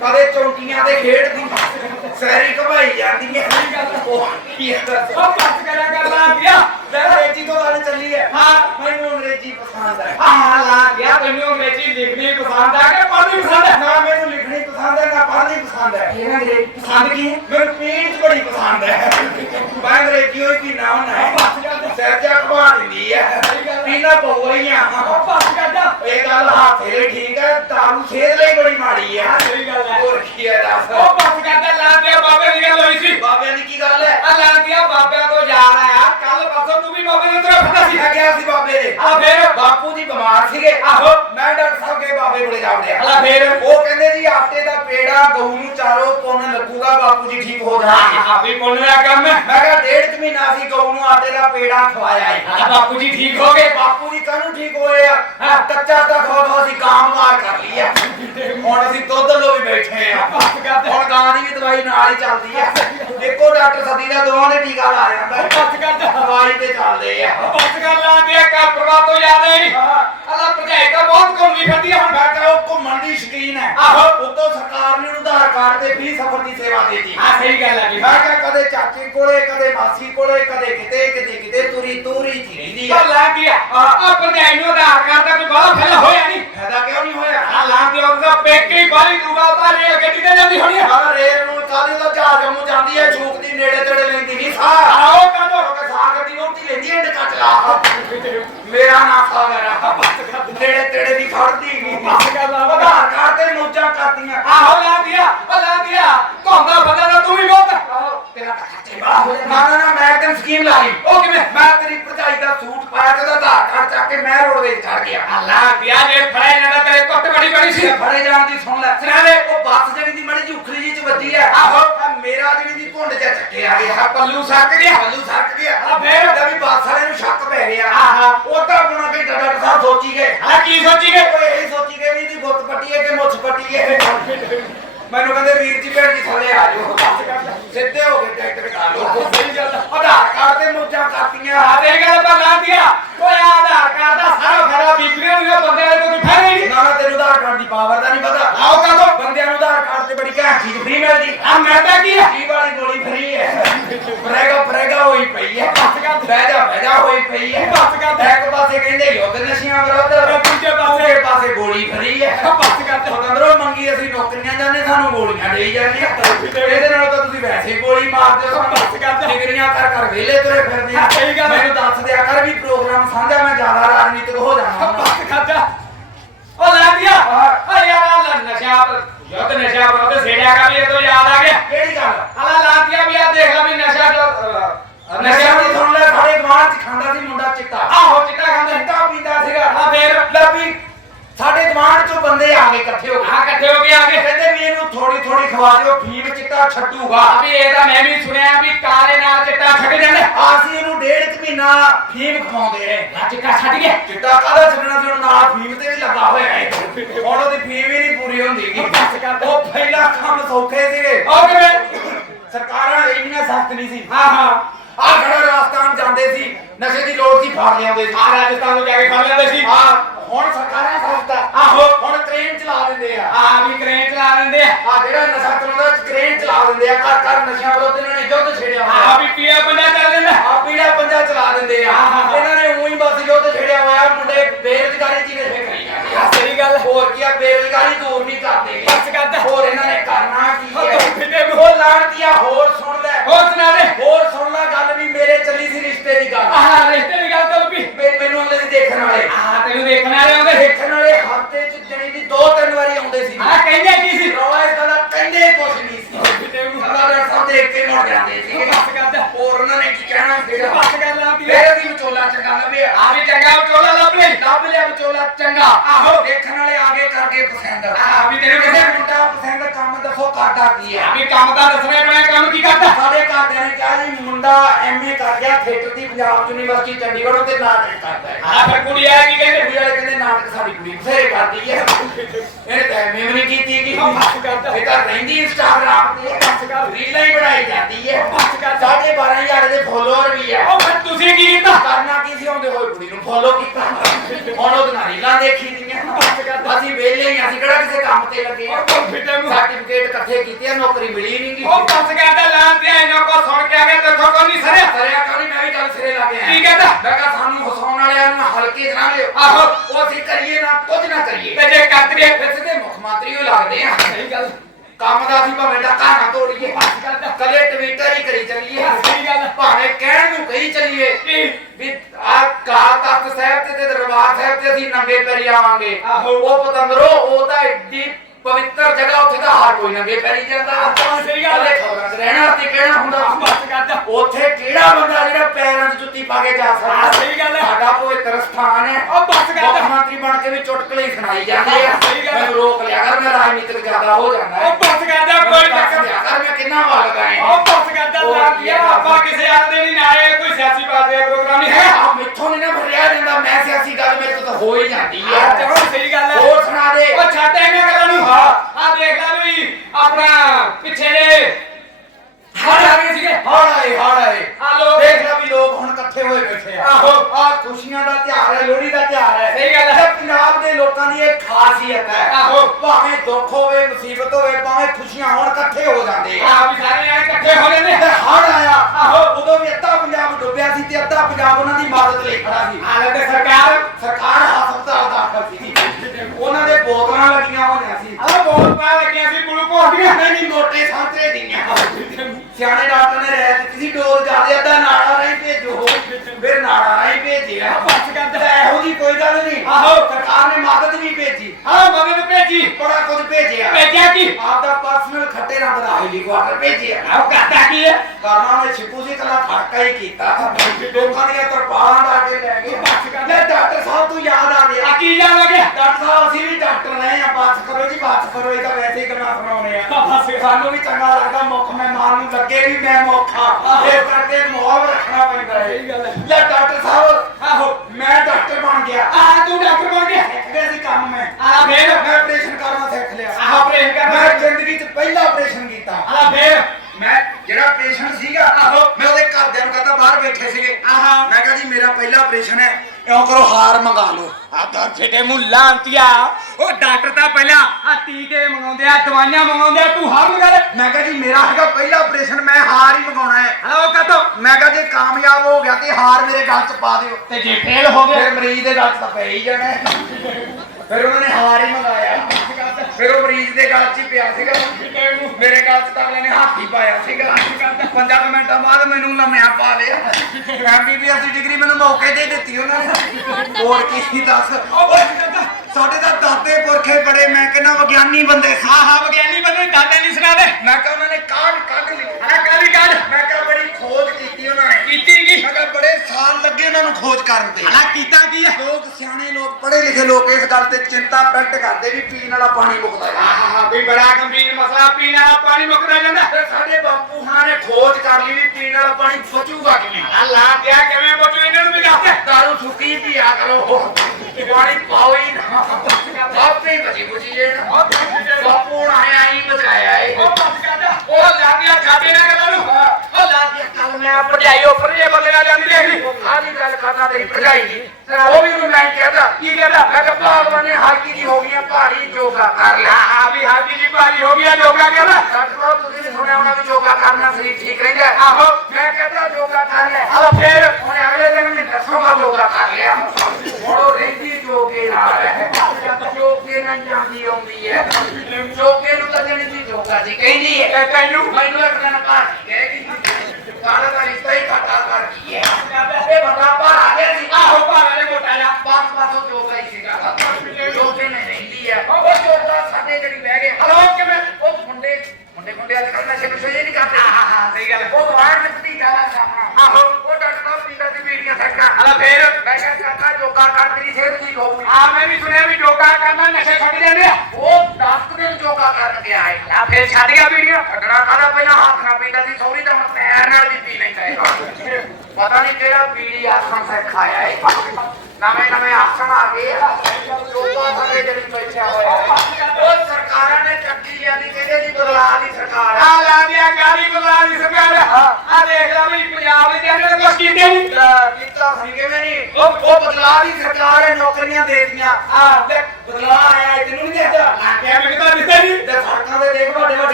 ਕਦੇ ਚੌਂਕੀਆਂ ਦੇ ਖੇਡਦੀਆਂ ਸੈਰੀ ਘਮਾਈ ਜਾਂਦੀਆਂ ਉਹ ਕੀ ਹੈ ਦੱਸ ਉਹ ਬਸ ਕਰਿਆ ਕਰ ਲਾਂਦੀਆਂ ਅੰਗਰੇਜ਼ੀ ਤੋਂ ਗੱਲ ਚੱਲੀ ਹੈ। ਹਾਂ ਮੈਨੂੰ ਅੰਗਰੇਜ਼ੀ ਪਸੰਦ ਹੈ। ਆ ਲਾਂਦੀਆਂ ਤੈਨੂੰ ਅੰਗਰੇਜ਼ੀ ਲਿਖਣੀ ਪਸੰਦ ਆ ਕਿ ਪੜ੍ਹਨੀ ਪਸੰਦ ਹੈ? ਨਾ ਮੈਨੂੰ ਲਿਖਣੀ ਪਸੰਦ ਹੈ ਨਾ ਪੜ੍ਹਨੀ ਪਸੰਦ ਹੈ। ਇਹਨਾਂ ਅੰਗਰੇਜ਼ੀ ਪਸੰਦ ਕੀ ਹੈ? ਮੈਨੂੰ ਪੀਣ ਬੜੀ ਪਸੰਦ ਹੈ। ਮੈਂ ਅੰਗਰੇਜ਼ੀ ਹੋਈ ਪੀਣਾ ਹੁੰਦਾ ਹੈ। ਬਸ ਕਰਦਾ ਸਿਰ ਜਾ ਘੁਮਾ ਦਿੰਦੀ ਹੈ ਪੀਣਾ ਪਊਗਾ ਹੀ ਆ। ਬਸ ਕਰਦਾ ਇਹ ਗੱਲ ਹਾਥੇ ਠੀਕ ਹੈ ਦਾਰੂ ਸਿਹਤ ਲਈ ਬੜੀ ਮਾੜੀ ਹੈ ਸਹੀ ਗੱਲ ਹੈ। ਹੋਰ ਕੀ ਹੈ ਦੱਸ। ਉਹ ਬਸ ਕਰਦਾ ਲਾਂਦੀਆਂ ਬਾਬੇ ਦੀ ਗੱਲ ਹੋਈ ਸੀ। ਬਾਬਿਆਂ ਦੀ ਕੀ ਗੱਲ ਹੈ? ਆ ਲਾਂਦੀਆਂ ਬਾਬਿਆਂ ਤੋਂ ਯਾਦ ਆਇਆ ਕੱਲ ਪਰਸੋਂ ਤੂੰ ਵੀ ਬਾਬੇ ਦੇ ਤਰਫ ਸੀ। ਮੈਂ ਗਿਆ ਸੀ ਬਾਬੇ ਦੇ। ਆ ਫੇਰ? ਬਾਪੂ ਜੀ ਬਿਮਾਰ ਸੀਗੇ। ਆਹੋ। ਮੈਂ ਡਾਕਟਰ ਸਾਹਿਬ ਕੇ ਬਾਬੇ ਕੋਲੇ ਜਾ ਵੜਿਆ। ਹਲਾ ਫੇਰ? ਉਹ ਕਹਿੰਦੇ ਜੀ ਆਟੇ ਦਾ ਪੇੜਾ ਗਊ ਨੂੰ ਚਾਰੋ ਪੁੰਨ ਲੱਗੂਗਾ ਬਾਪੂ ਜੀ ਠੀਕ ਹੋ ਜਾਣਗੇ। ਆ ਵੀ ਪੁੰਨ ਦਾ ਕੰਮ ਹੈ। ਮੈਂ ਕਿਹਾ ਡੇਢ ਕੁ ਮਹੀਨਾ ਅਸੀਂ ਗਊ ਨੂੰ ਆਟੇ ਦਾ ਪੇੜਾ ਖਵਾਇਆ। ਏ ਆ ਬਾਪੂ ਜੀ ਠੀਕ ਹੋ ਗਏ? ਬਾਪੂ ਜੀ ਕਾਹਨੂੰ ਠੀਕ ਹੋਏ ਆ? ਹਾਂ। ਕੱਚਾ ਤਾਂ ਖੋ ਖੋ ਅਸੀਂ ਗਾਂ ਮਾਰ ਕਰ ਲਈ ਆ। ਹੁਣ ਅਸੀਂ ਦੁੱਧ ਲੋ ਵੀ ਬੈਠੇ ਆ। ਹੁਣ ਗਾਂ ਦੀ ਵੀ ਦਵਾਈ ਨਾਲ ਹੀ ਚੱਲਦੀ ਆ। ਇੱਕੋ ਡਾਕਟਰ ਸਦੀ ਦਾ ਦੋਵਾਂ ਦੇ ਟੀਕਾ ਲਾ ਜਾਂਦਾ ਬਸ ਕਰ ਦਵਾਈ ਤੇ ਚੱਲਦੇ ਆ। ਬਸ ਕਰ ਲਾ ਦਿਆ ਕਰ ਪਰਵਾ ਤੋਂ ਆਈ ਹਾਂ। ਭਜਾਈ ਤਾਂ ਬਹੁਤ ਘੁੰਮਦੀ ਫਿਰਦੀ ਆ ਹੁਣ ਕਿਹਾ ਉਹ ਘੁੰਮਣ ਦੀ ਸ਼ਕੀਨ ਹੈ। ਆਹੋ। ਉਤੋਂ ਸਰਕਾਰ ਨੇ ਉਹਨੂੰ ਆਧਾਰ ਕਾਰਡ ਤੇ ਵੀ ਸਫਰ ਦੀ ਸੇਵਾ ਦੇਤੀ। ਆ ਸਹੀ ਗੱਲ ਆ ਜੀ। ਮੈਂ ਕਿਹਾ ਕਦੇ ਚਾਚੀ ਕੋਲੇ ਕਦੇ ਮਾਸੀ ਕੋਲੇ ਕਦੇ ਕਿਤੇ ਕਿਤੇ ਕਿਤੇ ਤੁਰੀ ਤੂਰੀ ਚ ਰਹਿੰਦੀ ਆ। ਲਾ ਗਿਆ ਆ? ਭਜਾਈ ਨੂੰ ਆਧਾਰ ਕਾਰਡ ਦਾ ਕੋਈ ਬਾਹਲਾ ਫੈਲਾ ਹੋਇਆ ਨਹੀਂ। ਫਾਇਦਾ ਕਿਉਂ ਨਹੀਂ ਹੋਇਆ? ਆ ਲਾ ਕੇ ਉਹਦਾ ਪੇਕੇ ਹੀ ਬਾਹਲੀ ਦੂਗਾ ਉਹਦਾ ਰੇਲ ਗੱਡੀ ਤੇ ਜਾਂਦੀ ਹੋਣੀ ਆ। ਹਾਂ ਰੇਲ ਨੂੰ ਕਾਹਦੇ ਦਾ ਜਹਾਜ਼ ਨੂੰ ਜਾਂਦੀ ਹੈ ਛੂਕ ਦੀ ਨੇੜੇ ਤੇੜੇ ਲੈਂਦੀ ਨਹੀਂ ਸਾਹ। ਆਓ ਕਾਹਦੋਂ ਕੇ ਸਾਗਰ ਦੀ ਵੋਟੀ ਲੈਂਦੀ ਹੈ ਡਕਾ ਚਲਾ ਮੇਰਾ ਨਾਮ ਸਾਗਰ ਆ ਨੇੜੇ ਤੇੜੇ ਦੀ ਖੜਦੀ ਨਹੀਂ ਬਸ ਕਰ ਲਾ। ਆਧਾਰ ਕਾਰਡ ਤੇ ਮੋਜਾਂ ਕਰਦੀਆਂ। ਆਹੋ ਲਾ ਦਿਆ ਉਹ ਲਾ ਦਿਆ ਘੁੰਮਦਾ ਫਦਾ ਤਾਂ ਤੂੰ ਵੀ ਬਹੁਤ। ਤੇਰਾ ਤਾਂ ਖਰਚੇ ਬੜਾ ਹੋ ਜਾਣਾ ਨਾ ਨਾ ਨਾ ਮੈਂ ਤੈਨੂੰ ਸਕੀਮ ਲਾਈ। ਉਹ ਕਿਵੇਂ? ਮੈਂ ਤੇਰੀ ਭਰਜਾਈ ਦਾ ਸੂਟ ਪਾਇਆ ਤੇ ਉਹਦਾ ਆਧਾਰ ਕਾਰਡ ਚੱਕ ਕੇ ਮੈਂ ਰੋਡਵੇਜ ਚੜ ਗਿਆ। ਅੱਲਾ ਦਿਆ ਜੇ ਫੜਿਆ ਜਾਂਦਾ ਤੇਰੇ ਕੁੱਟ ਬੜੀ ਬੜੀ ਸੀ। ਫੜੇ ਜਾਣ ਦੀ ਸੁਣ ਲੈ। ਸੁਣਾ ਦੇ। ਉਹ ਬੱਸ ਜਿਹੜੀ ਦੀ ਮੜੀ ਜੀ ਉਖਲੀ ਜੀ ਚ ਵੱਜੀ ਹੈ ਆਹੋ। ਆਹ ਮੇਰਾ ਜਿਹੜੀ ਦੀ ਘੁੰਡ ਚ ਚੱਕਿਆ ਗਿਆ। ਆ ਪੱਲੂ ਸੱਕ ਗਿਆ ਹੱਲੂ ਸੱਕ ਗਿਆ। ਆ ਫੇਰ? ਉਹਦਾ ਵੀ ਬੱਸ ਵਾਲੇ ਨੂੰ ਸ਼ੱਕ ਪੈ ਗਿਆ। ਆਹਾ। ਉਹ ਤਾਂ ਗੁਣਾ ਕੇ ਡਾਕਟਰ ਸਾਹਿਬ ਸੋਚੀ ਗਏ। ਆ ਕੀ ਸੋਚੀ ਗਏ? ਓਏ ਇਹ ਸੋਚੀ ਗਏ ਵੀ ਇਹਦੀ ਗੁੱਤ ਪੱਟੀ ਹੈ ਕਿ ਮੁੱਛ ਪੱਟੀ ਹੈ? ਮੈਨੂੰ ਕਹਿੰਦੇ ਵੀਰ ਜੀ ਭੈਣ ਜੀ ਥੱਲੇ ਆ ਜਾਓ। ਸਿੱਧੇ ਹੋ ਗਏ ਟਰੈਕਟਰ ਕਾ ਲੋ ਸਹੀ ਗੱਲ। ਆਧਾਰ ਕਾਰਡ ਤੇ ਮੁੱਛਾਂ ਕਰਤੀਆਂ। ਆ ਦੇ ਗੱਲ ਤਾਂ ਲਾ ਦਿਆ ਓਏ ਆਧਾਰ ਕਾਰਡ ਦਾ ਸਾਰਾ ਖਰਾ ਬੀਬੀਆਂ ਨੂੰ ਬੰਦੇ ਵਾਲੇ ਕੋਈ ਫਾਇਦਾ ਹੀ ਨਹੀਂ। ਨਾ ਤੈਨੂੰ ਆਧਾਰ ਕਾਰਡ ਦੀ ਪਾਵਰ ਦਾ ਨਹੀਂ ਪਤਾ। ਆਓ ਕਾਹਤੋਂ? ਬੰਦਿਆਂ ਨੂੰ ਆਧਾਰ ਕਾਰਡ ਤੇ ਬੜੀ ਘੈਂਟ ਚੀਜ਼ ਫ੍ਰੀ ਮਿਲਦੀ। ਆ ਮੈਦਾ ਕੀ ਆ? ਜੀ ਵਾਲੀ ਗੋਲੀ ਫ੍ਰੀ ਹੈ। ਫਰੇਗਾ ਫਰੇਗਾ ਹੋਈ ਪਈ ਹੈ। ਬਸ ਕਰ ਦੇ। ਬਹਿ ਜਾ ਬਹਿ ਜਾ ਹੋਈ ਪਈ ਹੈ। ਬਸ ਕਰ ਦੇ। ਇੱਕ ਪਾਸੇ ਕਹਿੰਦੇ ਯੁੱਧ ਨਸ਼ਿਆਂ ਵਿਰੁੱਧ ਦੂਜੇ ਪਾਸੇ ਦੂਜੇ ਪਾਸੇ ਗੋਲੀ ਫ੍ਰੀ ਹੈ ਬਸ ਕਰ ਦੇ। ਅੰਦਰੋਂ ਮੰਗੀ ਅਸੀਂ ਨੌਕਰੀਆਂ ਜਾਂਦੇ ਸਾਨੂੰ ਦੇਈ ਜਾਂਦੀਆਂ ਇਹਦੇ ਨਾਲ ਤਾਂ ਤੁਸੀਂ ਵੈਸੇ ਹੀ ਗੋਲੀ ਮਾਰਦੇ ਹੋ ਬਸ ਕਰ ਦੇ। ਡਿਗਰੀਆਂ ਕਰ ਕਰ ਵਿਹਲੇ ਤੁਰੇ ਫਿਰਦੇ ਆ। ਸਹੀ ਗੱਲ। ਮੈਨੂੰ ਦੱਸ ਦਿਆ ਕਰ ਵੀ ਪ੍ਰੋਗਰਾਮ ਸਾਂਝਾ ਮੈਂ ਜ਼ਿਆਦਾ ਰਾਜਨੀਤਿਕ ਹੋ ਜਾਣਾ। ਬਸ ਖਾਜਾ ਉਹ ਲਾ ਹਾਂ। ਓ ਯਾਰ ਆ ਨਸ਼ਾ ਯੁੱਧ ਨਸ਼ਾ ਬਰੋਦੇ ਸੇੜਿਆ ਕਾ ਵੀ ਇਹ ਤੋਂ ਯਾਦ ਆ ਗਿਆ। ਕਿਹੜੀ ਗੱਲ ਹਲਾ ਲਾ ਦਿਆ ਵੀ ਆ ਦੇਖ ਲੈ ਵੀ ਨਸ਼ਾ ਨਸ਼ਿਆਂ ਦੀ ਸੁਣ ਲੈ ਸਾਡੇ ਗਵਾਂਢ ਚ ਖਾਂਦਾ ਸੀ ਮੁੰਡਾ ਚਿੱਟਾ। ਆਹੋ ਚਿੱਟਾ ਖਾਂਦਾ ਚਿੱਟਾ ਪੀਂਦਾ ਸੀਗਾ। ਆ ਫੇਰ ਲੈ ਵੀ ਸਾਡੇ ਗਵਾਂਢ ਚੋਂ ਬੰਦੇ ਆ ਗਏ ਇਕੱਠੇ ਹੋ ਆ ਇਕੱਠੇ ਹੋ ਕੇ ਆ ਗਏ। ਕਹਿੰਦੇ ਵੀ ਇਹਨੂੰ ਥੋੜੀ ਥੋੜੀ ਖਵਾ ਦਿਓ ਫੀਮ ਚਿੱਟਾ ਛੱਡੂਗਾ। ਅਭੀ ਇਹ ਤਾਂ ਮੈਂ ਵੀ ਸੁਣਿਆ ਵੀ ਕਾਲੇ ਨਾਲ ਚਿੱਟਾ ਛੱਡ ਜਾਂਦਾ ਅਸੀਂ ਇਹਨੂੰ ਡੇਢ ਕੁ ਮਹੀਨਾ ਫੀਮ ਖਵਾਉਂਦੇ ਰਹੇ। ਆ ਚਿੱਟਾ ਛੱਡ ਗਿਆ। ਚਿੱਟਾ ਕਾਹਦਾ ਛੱਡਣਾ ਸੀ? ਹੁਣ ਨਾਲ ਫੀਮ ਤੇ ਵੀ ਲੱਗਾ ਹੋਇਆ ਹੈ। ਹੁਣ ਉਹਦੀ ਫੀਮ ਹੀ ਨਹੀਂ ਪੂਰੀ ਹੁੰਦੀ ਗੀ। ਬਸ ਕਰ ਦੇ। ਉਹ ਪਹਿਲਾਂ ਕੰਮ ਸੌਖੇ ਸੀਗੇ। ਉਹ ਕਿਵੇਂ? ਸਰਕਾਰਾਂ ਇੰਨੀਆਂ ਸਖਤ ਨਹੀਂ ਸੀ। ਹਾਂ ਹਾਂ। ਆਹ ਖੜਾ ਰਾਜਸਥਾਨ ਜਾਂਦੇ ਸੀ ਨਸ਼ੇ ਦੀ ਲੋੜ ਸੀ ਫੜ ਲਿਆਉਂਦੇ ਸੀ। ਆ ਰਾਜਸਥਾਨ ਨੂੰ ਜਾ ਕੇ ਫੜ ਲੈਂਦੇ ਸੀ। ਆ ਹੁਣ ਸਰਕਾਰਾਂ ਆ ਆਹੋ। ਹੁਣ ਟ੍ਰੇਨ ਚਲਾ ਦਿੰਦੇ ਆ। ਆ ਵੀ ਕਰੇਨ ਚਲਾ ਲੈਂਦੇ ਆ। ਆ ਜਿਹੜਾ ਨਸ਼ਾ ਚਲਾਉਂਦਾ ਕ੍ਰੇਨ ਚਲਾ ਦਿੰਦੇ ਆ। ਘਰ ਘਰ ਨਸ਼ਿਆਂ ਵਿਰੁੱਧ ਇਹਨਾਂ ਨੇ ਯੁੱਧ ਛੇੜਿਆ ਆ ਵੀ ਪੀਆ ਪੰਜਾ ਚੱਲ ਦਿੰਦਾ ਆ ਪੀੜਾ ਪੰਜਾ ਚਲਾ ਦਿੰਦੇ ਆ। ਇਹਨਾਂ ਨੇ ਉਹੀ ਬਸ ਯੁੱਧ ਛੇੜਿਆ ਹੋਇਆ। ਮੁੰਡੇ ਬੇਰੁਜ਼ਗਾਰੀ ਜੀ ਨੇ ਕਰੀ ਜਾਂਦੇ ਆ ਸਹੀ ਗੱਲ ਹੋਰ ਕੀ ਆ ਬੇਰੁਜ਼ਗਾਰੀ ਦੂਰ ਨਹੀਂ ਕਰਦੇ। ਗੇ। ਬਸ ਕਰਦਾ ਹੋਰ ਇਹਨਾਂ ਨੇ ਕਰਨਾ ਕੀ ਹੈ ਤੂੰ ਕਿਤੇ ਨੂੰ- ਉਹ ਲਾਣਤੀਆ ਹੋਰ ਸੁਣ ਲੈ। ਹੋਰ ਸੁਣਾ ਦੇ। ਹੋਰ ਸੁਣ ਲੈ ਗੱਲ ਵੀ ਮੇਰੇ ਚੱਲੀ ਸੀ ਰਿਸ਼ਤੇ ਦੀ ਗੱਲ। ਆਹ ਰਿਸ਼ਤੇ ਦੀ ਗੱਲ ਤਾਂ ਵੀ ਮੈ- ਮੈਨੂੰ ਅਗਲੇ ਦੀ ਦੇਖਣ ਵਾਲੇ। ਆ ਤੈਨੂੰ ਦੇਖਣ ਵਾਲੇ ਆਉਂਦੇ ਦੇਖਣ ਵਾਲੇ ਹਫ਼ਤੇ ਚ ਜਣੀ ਦੀ ਦੋ ਤਿੰਨ ਵਾਰੀ ਆਉਂਦੇ ਸੀ। ਆ ਕਹਿੰਦੇ ਕੀ ਸੀ? ਰੌਲਾ ਇਸ ਗੱਲ ਦਾ ਕਹਿੰਦੇ ਕੁਛ ਨਹੀਂ ਸੀ। ਕਿਤੇ ਨੂੰ ਅੱਲਾ ਦੇ ਸਭ ਦੇਖ ਕੇ ਮੁੜ ਜਾਂਦੇ ਸੀ। ਬਸ ਕਰਦਾ ਹੋਰ ਉਹਨਾਂ ਨੇ ਕੀ ਕਹਿਣਾ? ਸੀਗਾ ਬਸ ਕਰ ਲਾ ਪੀਆ ਫੇਰ ਦੀ ਵਿਚੋਲਾ ਚੰਗਾ ਲੱਭਿਆ ਆ। ਵੀ ਚੰਗਾ ਵਿਚੋਲਾ ਲੱਭ ਲੈ ਲੱਭ ਲਿਆ ਵਿਚੋਲਾ ਚੰਗਾ। ਆਹੋ। ਦੇਖਣ ਵਾਲੇ ਆਗੇ ਕਰਕੇ ਪਸੰਦ। ਆ ਵੀ ਤੇਰੇ ਕਿਸੇ ਮੁੰਡਾ ਪਸੰਦ ਕੰਮ ਦੱਸੋ ਕਾਟਾ ਕੀ ਆ? ਵੀ ਕੰਮ ਤਾਂ ਦੱਸਣਾ ਪੈਣਾ ਕੰਮ ਕੀ ਕਰਦਾ? ਸਾਡੇ ਘਰਦਿਆਂ ਨੇ ਕਿਹਾ ਜੀ ਮੁੰਡਾ ਐਮਏ ਕਰ ਗਿਆ ਥੀਏਟਰ ਦੀ ਪੰਜਾਬ ਯੂਨੀਵਰਸਿਟੀ ਚੰਡੀਗੜ੍ਹ ਤੇ ਨਾਟਕ ਕਰਦਾ ਹੈ। ਆ ਫਿਰ ਕੁੜੀ ਆ ਕੀ ਕਹਿੰਦੇ? ਕੁੜੀ ਵਾਲੇ ਕਹਿੰਦੇ ਨਾਟਕ ਸਾਡੀ ਕੁੜੀ ਬਥੇਰੇ ਕਰਦੀ ਹੈ। ਇਹਨੇ ਤਾਂ ਐਮਏ ਵੀ ਨਹੀਂ ਕੀਤੀ ਗੀ ਬਸ ਕਰਦਾ। ਇਹ ਤਾਂ ਰਹਿੰਦੀ ਇੰਸਟਾਗ੍ਰਾਮ ਤੇ। ਬਸ ਕਰ। ਰੀਲਾਂ ਹੀ ਬਣਾਈ ਜਾਂਦੀ ਹੈ। ਬਸ ਕਰ। ਸਾਢੇ 12000 ਦੇ ਫੋਲੋਅਰ ਵੀ ਹੈ ਉਹ ਫਿਰ ਤੁਸੀਂ ਕੀ ਕੀਤਾ? ਕਰਨਾ ਕੀ ਸੀ? ਆਉਂਦੇ ਹੋਏ ਕੁੜੀ ਨੂੰ ਫੋਲੋ ਕੀਤਾ। ਹੁਣ ਉਹਦੇ ਨਾਲ ਰੀਲਾਂ ਦੇਖੀ ਦੀਆਂ। ਅਸੀਂ ਵਿਹਲੇ ਹੀ ਅਸੀਂ ਕਿਹੜਾ ਕਿਸੇ ਕੰਮ ਤੇ ਲੱਗੇ ਆ। ਉਹ ਫਿੱਟੇ ਨੂੰ ਸਰਟੀਫਿਕੇਟ ਇਕੱਠੇ ਕੀਤੇ ਆ ਨੌਕਰੀ ਮਿਲੀ ਨਹੀਂ ਗੀ। ਉਹ ਬਸ ਕਰਦਾ ਲਾਂ ਤੇ ਇਹਨਾਂ ਕੋ ਸੁਣ ਕੇ ਆ ਗਿਆ ਤੇ ਕੋ ਨਹੀਂ ਸਰਿਆ ਕਿਉਂ ਨਹੀਂ ਮੈਂ ਵੀ ਗੱਲ ਸਿਰੇ ਲਾ ਕੇ ਕੀ ਆਇਆ ਕਹਿੰਦਾ? ਮੈਂ ਕਿਹਾ ਸਾਨੂੰ ਹਸਾਉਣ ਵਾਲਿਆਂ ਨੂੰ ਹਲਕੇ ਚ ਨਾ ਲਿਓ। ਆਹੋ। ਉਹ ਅਸੀਂ ਕਰੀਏ ਨਾ ਕੁਝ ਨਾ ਕਰੀਏ। ਤੇ ਜੇ ਕਰਤਰੀ ਫਿਰ ਸਿੱਧੇ ਮੁੱਖ ਮੰਤਰੀ ਹੋ ਲੱਗਦੇ ਆ। ਸਹੀ ਗੱਲ। ਕੰਮ ਦਾ ਅਸੀਂ ਭਾਵੇਂ ਡੱਕਾ ਨਾ ਤੋੜੀਏ। ਕੱਲੇ ਟਵਿੱਟਰ ਹੀ ਕਰੀ ਚੱਲੀਏ। ਸਹੀ ਗੱਲ ਭਾਵੇਂ ਕਹਿਣ ਨੂੰ ਕਹੀ ਚੱਲੀਏ। ਵੀ ਆ ਕਾਲ ਤਖਤ ਸਾਹਿਬ ਤੇ ਦਰਬਾਰ ਸਾਹਿਬ ਤੇ ਅਸੀਂ ਨੰਗੇ ਪੈਰੀ ਆਵਾਂਗੇ। ਉਹ ਪਤੰਦਰੋ ਉਹ ਤਾਂ ਏਡੀ ਪਵਿੱਤਰ ਜਗ੍ਹਾ ਉੱਥੇ ਦਾ ਹਰ ਕੋਈ ਨਾ ਬੇਪੈਰੀ ਜਾਂਦਾ। ਤਾਂ ਸਹੀ ਗੱਲ ਹੈ। ਖਬਰਾਂ 'ਚ ਰਹਿਣਾ ਤੇ ਕਹਿਣਾ ਹੁੰਦਾ? ਬਸ ਕਰਦਾ ਉੱਥੇ ਕਿਹੜਾ ਬੰਦਾ ਜਿਹੜਾ ਪੈਰਾਂ 'ਚ ਜੁੱਤੀ ਪਾ ਕੇ ਜਾ ਸਕਦਾ? ਸਹੀ ਗੱਲ ਹੈ। ਸਾਡਾ ਪਵਿੱਤਰ ਸਥਾਨ ਹੈ। ਉਹ ਬਸ ਕਰਦਾ ਮੁੱਖ ਮੰਤਰੀ ਬਣ ਕੇ ਵੀ ਚੁਟਕਲੇ ਹੀ ਸੁਣਾਈ ਜਾਂਦੇ ਆ ਸਹੀ ਗੱਲ ਮੈਨੂੰ ਰੋਕ ਲਿਆ ਕਰ ਮੈਂ ਰਾਜਨੀਤਿਕ ਜ਼ਿਆਦਾ ਹੋ ਜਾਂਦਾ ਹੈ। ਉਹ ਬਸ ਕਰਦਾ ਕੋਈ ਟੱਕਰ ਯਾਰ ਮੈਂ ਕਿੰਨਾ ਵਾਲਗਾ ਹੈ। ਉਹ ਬਸ ਕਰਦਾ ਲਾਂਦੀਆ ਆਪਾਂ ਕਿਸੇ ਆਦੇ ਨਹੀਂ ਨਾਏ ਕੋਈ ਸਿਆਸੀ ਪਾਰਟੀ ਦਾ ਪ੍ਰੋਗਰਾਮ ਨਹੀਂ ਹੈ। ਆ ਮਿੱਥੋਂ ਨਹੀਂ ਨਾ ਭਰਿਆ ਜਾਂਦਾ ਮੈਂ ਸਿਆਸੀ ਗੱਲ ਮੇਰੇ ਤੋਂ ਤਾਂ ਹੋ ਹੀ ਜਾਂਦੀ ਹੈ। ਚਲੋ ਸਹੀ ਗੱਲ ਹੈ। ਹੋਰ ਸੁਣਾ ਦੇ। ਉਹ ਛੱਡ ਇਹਨਾਂ ਗੱਲਾਂ ਨੂੰ ਆ ਦੇਖ ਲੈ ਵੀ ਆਪਣਾ ਪਿੱਛੇ ਦੇ ਹੜ ਆ ਗਏ ਸੀਗੇ। ਹੜ ਆਏ ਹੜ ਆਏ। ਆ ਲੋਕ ਦੇਖ ਲੈ ਵੀ ਲੋਕ ਹੁਣ ਇਕੱਠੇ ਹੋਏ ਬੈਠੇ ਆ। ਆਹੋ। ਆ ਖੁਸ਼ੀਆਂ ਦਾ ਤਿਉਹਾਰ ਹੈ ਲੋਹੜੀ ਦਾ ਤਿਉਹਾਰ ਹੈ। ਸਹੀ ਗੱਲ ਹੈ। ਤੇ ਪੰਜਾਬ ਦੇ ਲੋਕਾਂ ਦੀ ਇਹ ਖਾਸੀਅਤ ਹੈ। ਆਹੋ। ਭਾਵੇਂ ਦੁੱਖ ਹੋਵੇ ਮੁਸੀਬਤ ਹੋਵੇ ਭਾਵੇਂ ਖੁਸ਼ੀਆਂ ਹੋਣ ਇਕੱਠੇ ਹੋ ਜਾਂਦੇ ਆ। ਆ ਵੀ ਸਾਰੇ ਆ ਇਕੱਠੇ ਹੋ ਜਾਂਦੇ ਤੇ ਹੜ ਆਇਆ। ਆਹੋ। ਉਦੋਂ ਵੀ ਅੱਧਾ ਪੰਜਾਬ ਡੁੱਬਿਆ ਸੀ ਤੇ ਅੱਧਾ ਪੰਜਾਬ ਉਹਨਾਂ ਦੀ ਮਦਦ ਲਈ ਖੜਾ ਸੀ। ਹਾਲੇ ਤੇ ਸਰਕਾਰ। ਸਰਕਾਰ ਹਸਪਤਾਲ ਦਾਖਲ ਸੀ। ਉਹਨਾਂ ਦੇ ਬੋਤਲਾਂ ਲੱਗੀਆਂ ਹੋਈਆਂ ਸੀ। ਆ ਬਹੁਤ ਪਾ ਲੱਗੀਆਂ ਸੀ ਗਲੂਕੋਜ਼ ਦੀਆਂ। ਨਹੀਂ ਮੋਟੇ ਸੰਤਰੇ ਦੀਆਂ। ਸਿਆਣੇ ਡਾਕਟਰ ਨੇ ਰਹਿ ਦਿੱਤੀ ਸੀ ਡੋਜ਼ ਜ਼ਿਆਦਾ ਅੱਧਾ ਨਾੜਾ ਰਾਹੀਂ ਭੇਜੋ। ਫਿਰ ਨਾੜਾ ਰਾਹੀਂ ਭੇਜਿਆ। ਬਸ ਕਰ ਤੇ ਇਹੋ ਜੀ ਕੋਈ ਗੱਲ ਨਹੀਂ। ਆਹੋ। ਸਰਕਾਰ ਨੇ ਮਦਦ ਵੀ ਭੇਜੀ। ਆ ਮਦਦ ਭੇਜੀ। ਬੜਾ ਕੁਝ ਭੇਜਿਆ। ਭੇਜਿਆ ਕੀ? ਆਪਦਾ ਪਰਸਨਲ ਖੱਟੇ ਰੰਗ ਦਾ ਹੈਲੀਕਾਪਟਰ ਭੇਜਿਆ ਆ ਕਰਦਾ ਕੀ ਹੈ? ਕਰਨਾ ਉਹਨੇ ਛਿਪੂ ਸੀ ਕੱਲਾ ਫੜਕਾ ਹੀ ਕੀਤਾ। ਲੋਕਾਂ ਦੀਆਂ ਤਰਪਾਲਾਂ ਡਾ ਕੇ ਲੈ ਗਏ ਲੈ ਡਾਕਟਰ ਸਾਹਿਬ ਤੋਂ ਯਾਦ ਆ ਗਿਆ। ਆ ਕੀ ਜਾਣ ਲੱਗਿਆ ਡਾਕਟਰ ਸਾਹਿਬ ਅਸੀਂ ਵੀ ਡਾਕਟਰ ਰਹੇ ਆ ਬਾਤ ਕਰੋ ਜੀ ਬਾਤ ਕਰੋ ਇਹ ਤਾਂ ਵੈਸੇ ਹੀ ਗੱਲਾਂ ਸੁਣਾਉਣੇ ਆ। ਬਸ। ਸਾਨੂੰ ਵੀ ਚੰਗਾ ਲੱਗਦਾ ਮੁੱਖ ਮਹਿਮਾਨ ਨੂੰ ਲੱਗੇ ਵੀ ਮੈਂ ਮੁੱਖਾ। ਇਸ ਕਰਕੇ ਮਾਹੌਲ ਰੱਖਣਾ ਪੈਂਦਾ ਹੈ। ਸਹੀ ਗੱਲ ਹੈ। ਲੈ ਡਾਕਟਰ ਸਾਹਿਬ ਆਹੋ ਮੈਂ ਡਾਕਟਰ ਬਣ ਗਿਆ। ਆ ਤੂੰ ਡਾਕਟਰ ਬਣ ਗਿਆ। ਸਿੱਖ ਗਿਆ ਸੀ ਕੰਮ ਮੈਂ। ਆ ਫੇਰ ਮੈਂ ਆਪਰੇਸ਼ਨ ਕਰਨਾ ਸਿੱਖ ਲਿਆ। ਆ ਆਪਰੇਸ਼ਨ ਕਰਨਾ ਮੈਂ ਜ਼ਿੰਦਗੀ 'ਚ ਪਹਿਲਾ ਆਪਰੇਸ਼ਨ ਕੀਤਾ। ਆ ਫੇਰ? ਮੈਂ ਜਿਹੜਾ ਪੇਸ਼ੈਂਟ ਸੀਗਾ ਆਹੋ। ਮੈਂ ਉਹਦੇ ਘਰਦਿਆਂ ਨੂੰ ਕਹਿੰਦਾ ਬਾਹਰ ਬੈਠੇ ਸੀਗੇ। ਆਹਾ। ਮੈਂ ਕਿਹਾ ਜੀ ਮੇਰਾ ਪਹਿਲਾ ਆਪਰੇਸ਼ਨ ਹੈ ਇਉਂ ਕਰੋ ਹਾਰ ਮੰਗਾ ਲਓ। ਆ ਦਰ ਫਿੱਟੇ ਮੁੱਲਾ ਅੰਤਿਆ। ਉਹ ਡਾਕਟਰ ਤਾਂ ਪਹਿਲਾਂ ਆ ਟੀਕੇ ਮੰਗਾਉਂਦੇ ਆ ਦਵਾਈਆਂ ਮੰਗਾਉਂਦੇ ਆ ਤੂੰ ਹਰ ਗੱਲ ਮੈਂ ਕਿਹਾ ਜੀ ਮੇਰਾ ਹੈਗਾ ਪਹਿਲਾ ਆਪਰੇਸ਼ਨ ਮੈਂ ਹਾਰ ਹੀ ਮੰਗਾਉਣਾ ਹੈ। ਉਹ ਕਹਤੋ ਮੈਂ ਕਿਹਾ ਜੇ ਕਾਮਯਾਬ ਹੋ ਗਿਆ ਤੇ ਹਾਰ ਮੇਰੇ ਗਲ 'ਚ ਪਾ ਦਿਓ ਤੇ ਜੇ ਫੇਲ ਹੋ ਫਿਰ ਗਿਆ ਮਰੀਜ਼ ਦੇ ਗਲ 'ਚ ਤਾਂ ਪੈ ਹੀ ਜਾਣਾ ਹੈ। ਫਿਰ ਉਹਨਾਂ ਨੇ ਹਾਰ ਹੀ ਮੰਗਾਇਆ। ਫਿਰ ਉਹ ਮਰੀਜ਼ ਦੇ ਗਲ 'ਚ ਹੀ ਪਿਆ ਸੀਗਾ। ਮੇਰੇ ਗਲ 'ਚ ਤਾਂ ਅਗਲੇ ਨੇ ਹੱਥ ਪਾਇਆ ਸੀਗਾ। ਪੰਜਾਂ ਕੁ ਮਿੰਟਾਂ ਬਾਅਦ ਮੈਨੂੰ ਲੰਮਿਆ ਪਾ ਲਿਆ। ਐਮਬੀਬੀਐਸ ਦੀ ਡਿਗਰੀ ਮੈਨੂੰ ਮੌਕੇ ਤੇ ਦਿੱਤੀ ਉਹਨਾਂ ਨੇ। ਹੋਰ ਕੀ ਦੱਸ? ਸਾਡੇ ਤਾਂ ਦਾਦੇ ਪੁਰਖੇ ਬੜੇ ਮੈਂ ਕਹਿੰਦਾ ਵਿਗਿਆਨੀ ਬੰਦੇ ਸੀ। ਹਾਂ ਹਾਂ ਵਿਗਿਆਨੀ ਬੰਦੇ ਦਾਦਾ ਨਹੀਂ ਸੁਣਾ ਦੇ ਮੈਂ ਕਿਹਾ ਉਹਨਾਂ ਨੇ ਕਾਢ ਕੱਢ ਲਈ। ਆ ਕਾਦੀ ਗੱਲ ਮੈਂ ਕਿਹਾ ਬੜੀ ਖੋਜ ਕੀਤੀ। ਉਹਨਾਂ ਨੇ ਕੀਤੀ ਕੀ? ਕਿਹਾ ਬੜੇ ਸਾਲ ਲੱਗੇ ਉਹਨਾਂ ਨੂੰ ਖੋਜ ਕਰਨ ਤੇ। ਆ ਕੀਤਾ ਕੀ ਆ? ਲੋਕ ਸਿਆਣੇ ਲੋਕ ਪੜ੍ਹੇ ਲਿਖੇ ਲੋਕ ਇਸ ਗੱਲ ਤੇ ਚਿੰਤਾ ਪ੍ਰਗਟ ਕਰਦੇ ਵੀ ਪੀਣ ਵਾਲਾ ਪਾਣੀ ਮੁੱਕਦਾ ਹੈ। ਆਹ ਵੀ ਬੜਾ ਗੰਭੀਰ ਮਸਲਾ ਪੀਣ ਵਾਲਾ ਪਾਣੀ ਮੁੱਕਦਾ ਜਾਂਦਾ। ਤੇ ਸਾਡੇ ਬਾਪੂ ਹੁਣਾਂ ਨੇ ਖੋਜ ਕਰ ਲਈ ਵੀ ਪੀਣ ਵਾਲਾ ਪਾਣੀ ਬਚੂਗਾ ਕਿਵੇਂ? ਆ ਲਾ ਦਿਆ ਕਿਵੇਂ ਬਚੂ ਇਹਨਾਂ ਨੂੰ ਵੀ ਦੱਸ ਦਾਰੂ ਸੁੱਕੀ ਪੀਆ ਕਰੋ। ਪਾਣੀ ਪਾਓ ਹੀ ਨਾ। ਆਪੇ ਹੀ ਬਚੀ ਬੁਝੀ ਜੇ ਬਾਪੂ ਹੁਣ ਆਇਆ ਹੀ ਬਚਾਇਆ ਏ। ਉਹ ਲਾ ਦਿਆ ਖਾਦੇ ਨਾ ਗੱਲਾਂ ਨੂੰ ਉਹ ਲਾ ਦਿਆ ਕੱਲ ਮੈਂ ਭਜਾਈ ਉੱਪਰ ਜੇ ਬੰਦੇ ਨਾਲ ਜਾਂਦੀ ਦੇਖ ਲਈ ਆਲੀ ਗੱਲ ਕਰਨਾ ਤੇਰੀ ਭਜਾਈ ਦੀ ਉਹ ਵੀ ਨੂੰ ਮੈਂ ਕਹਿੰਦਾ ਕੀ ਕਹਿੰਦਾ? ਮੈਂ ਕਿਹਾ ਭਗਵਾਨ ਨੇ ਹਲਕੀ ਦੀ ਹੋ ਗਈਆਂ ਭਾਰੀ ਯੋਗਾ ਕਰ ਲਿਆ। ਆ ਆ ਵੀ ਹਾਜੀ ਜੀ ਭਾਰੀ ਹੋ ਗਿਆ ਯੋਗਾ ਕਹਿੰਦਾ। ਸਾਹਿਬ ਤੁਸੀਂ ਵੀ ਸੁਣਿਆ ਹੋਣਾ ਵੀ ਯੋਗਾ ਕਰਨਾ ਸਰੀਰ ਠੀਕ ਰਹਿੰਦਾ। ਆਹੋ। ਮੈਂ ਕਹਿੰਦਾ ਯੋਗਾ ਕਰ ਲੈ ਆ ਫੇਰ? ਉਹਨੇ ਅਗਲੇ ਦਿਨ ਮੈਨੂੰ ਦੱਸੋਗਾ ਯੋਗਾ ਕਰ ਲਿਆ। ਹੁਣ ਉਹ ਰਹਿੰਦੀ ਯੋਗੇ ਨਾਲ। ਹੈ ਯੋਗੇ ਨਾਲ ਜਾਂਦੀ ਆਉਂਦੀ ਹੈ। ਯੋਗੇ ਨੂੰ ਤਾਂ ਜਣੀ ਦੀ ਯੋਗਾ ਦੀ ਕਹਿੰਦੀ ਹੈ। ਤੈਨੂੰ ਮੈਨੂੰ ਇੱਕ ਦਿਨ ਘਰ ਕਹੇਗੀ ਕਾਲਾ ਦਾ ਰਿਸ਼ਤਾ ਹੀ ਘਾਟਾ ਕਰ ਗਈ ਇਹ ਬੰਦਾ ਬਾਹਰ ਆ ਗਿਆ ਸੀ। ਆਹੋ ਭਾਰਾ ਨੇ ਮੋਟਾ ਜਾ ਪਾਸ ਪਾਸੋਂ ਯੋਗਾ ਹੀ ਸੀਗਾ। ਯੋਗੇ ਨੇ ਰਹਿੰਦੀ ਹੈ Hi.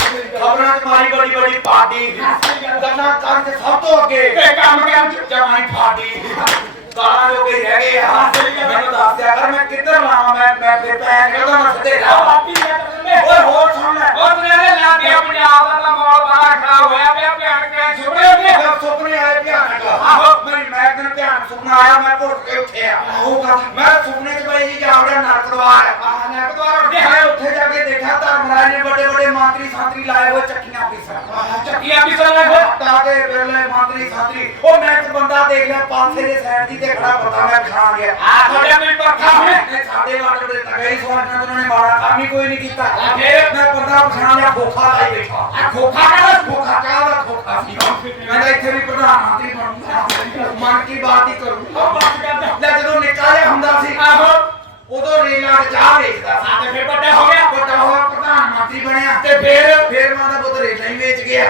ਖਬਰਾਂ ਮਾਰੀ ਬੜੀ ਬੜੀ ਪਾਰਟੀ। ਗੱਲਾਂ ਕਰਨ 'ਚ ਸਭ ਤੋਂ ਅੱਗੇ ਇਹ ਕੰਮ ਕਰਨ ਚ ਜਮਾਈ ਪਾਰਟੀ। ਗਾਲਾਂ ਜੋ ਗਈ ਰਹਿ ਗਏ ਆ। ਮੈਨੂੰ ਦੱਸ ਦਿਆ ਕਰ ਮੈਂ ਕਿੱਧਰ ਲਾਵਾਂ? ਮੈਂ ਮੈਂ ਫਿਰ ਪੈਰ ਕਿਹਦਾ ਮੈਂ ਸਿੱਧੇ ਲੈ ਕਰਦੇ ਓਏ ਹੋਰ ਸੁਣ ਲੈ। ਉਹ ਦੇ ਲਾ ਪੰਜਾਬ ਦਾ ਤਾਂ ਮਾਹੌਲ ਬੜਾ ਖਰਾਬ ਹੋਇਆ ਪਿਆ ਕਿਆ ਛੁਪੜੇ ਹੁੰਦੇ ਮੇਰਾ ਸੁਪਨੇ ਆਏ ਭਿਆਨਕ। ਆਹੋ। ਮੇਰੀ ਮੈਂ ਇੱਕ ਦਿਨ ਭਿਆਨਕ ਸੁਪਨਾ ਆਇਆ ਮੈਂ ਘੁੱਟ ਕੇ ਉੱਠਿਆ। ਮੈਂ ਸੁਪਨੇ 'ਚ ਬਈ ਜੀ ਜਾਵੜਾ ਨਰਕ ਦਵਾਰ ਆ। ਨੈਕ ਦੁਆਰ ਉੱਠੇ ਮੈਂ ਉੱਥੇ ਜਾ ਕੇ ਦੇਖਿਆ ਧਰਮਰਾਜ ਨੇ ਵੱਡੇ ਵੱਡੇ ਮੰਤਰੀ ਸੰਤਰੀ ਲਾਏ ਹੋਏ ਚੱਕੀਆਂ ਪੀਸਣ। ਚੱਕੀਆਂ ਵੀ ਸਨ ਲੈ ਤਾਂ ਕੇ ਬਿਰਲੇ ਮੰਤਰੀ ਸੰਤਰੀ। ਉਹ ਮੈਂ ਇੱਕ ਬੰਦਾ ਦੇਖ ਲਿਆ ਪਾਸੇ ਦੇ ਸਾਈਡ ਦੀ ਤੇ ਖੜਾ ਬੰਦਾ ਮੈਂ ਪਛਾਣ ਗਿਆ। ਆ ਤੁਹਾਡੇ ਮੇਰੀ ਪਰਖਾ ਹੋਏ ਸਾਡੇ ਵਾਟਰ ਦੇ ਤਗਈ ਸਵਾਰਨਾਂ ਉਹਨਾਂ ਨੇ ਮਾੜਾ ਕੰਮ ਹੀ ਕੋਈ ਨਹੀਂ ਕੀਤਾ। ਫਿਰ? ਮੈਂ ਬੰਦਾ ਪਛਾਣ ਲਿਆ ਖੋਖਾ ਲਾਈ ਬੈਠਾ। ਆ ਖੋਖਾ ਕਾਹਦਾ ਖੋਖਾ ਚਾਹ ਦਾ ਖੋਖਾ ਸੀ? ਕਹਿੰਦਾ ਇੱਥੇ ਵੀ ਪ੍ਰਧਾਨ ਮੰਤਰੀ ਬਣੂਗਾ। ਮਨ ਕੀ ਬਾਤ ਹੀ ਕਰੂ ਉਹ ਬਸ ਕਰਦਾ ਲੈ ਜਦੋਂ ਨਿੱਕਾ ਜਿਹਾ ਹੁੰਦਾ ਸੀ ਆਹੋ। ਉਦੋਂ ਰੇਲਾਂ 'ਚ ਚਾਹ ਵੇਚਦਾ ਸੀ। ਆ ਤੇ ਫਿਰ ਵੱਡਾ ਹੋ ਗਿਆ। ਵੱਡਾ ਹੋਇਆ ਪ੍ਰਧਾਨ ਮੰਤਰੀ ਬਣਿਆ। ਤੇ ਫਿਰ? ਫੇਰ ਮਾਂ ਦਾ ਪੁੱਤ ਰੇਲਾਂ ਹੀ ਵੇਚ ਗਿਆ।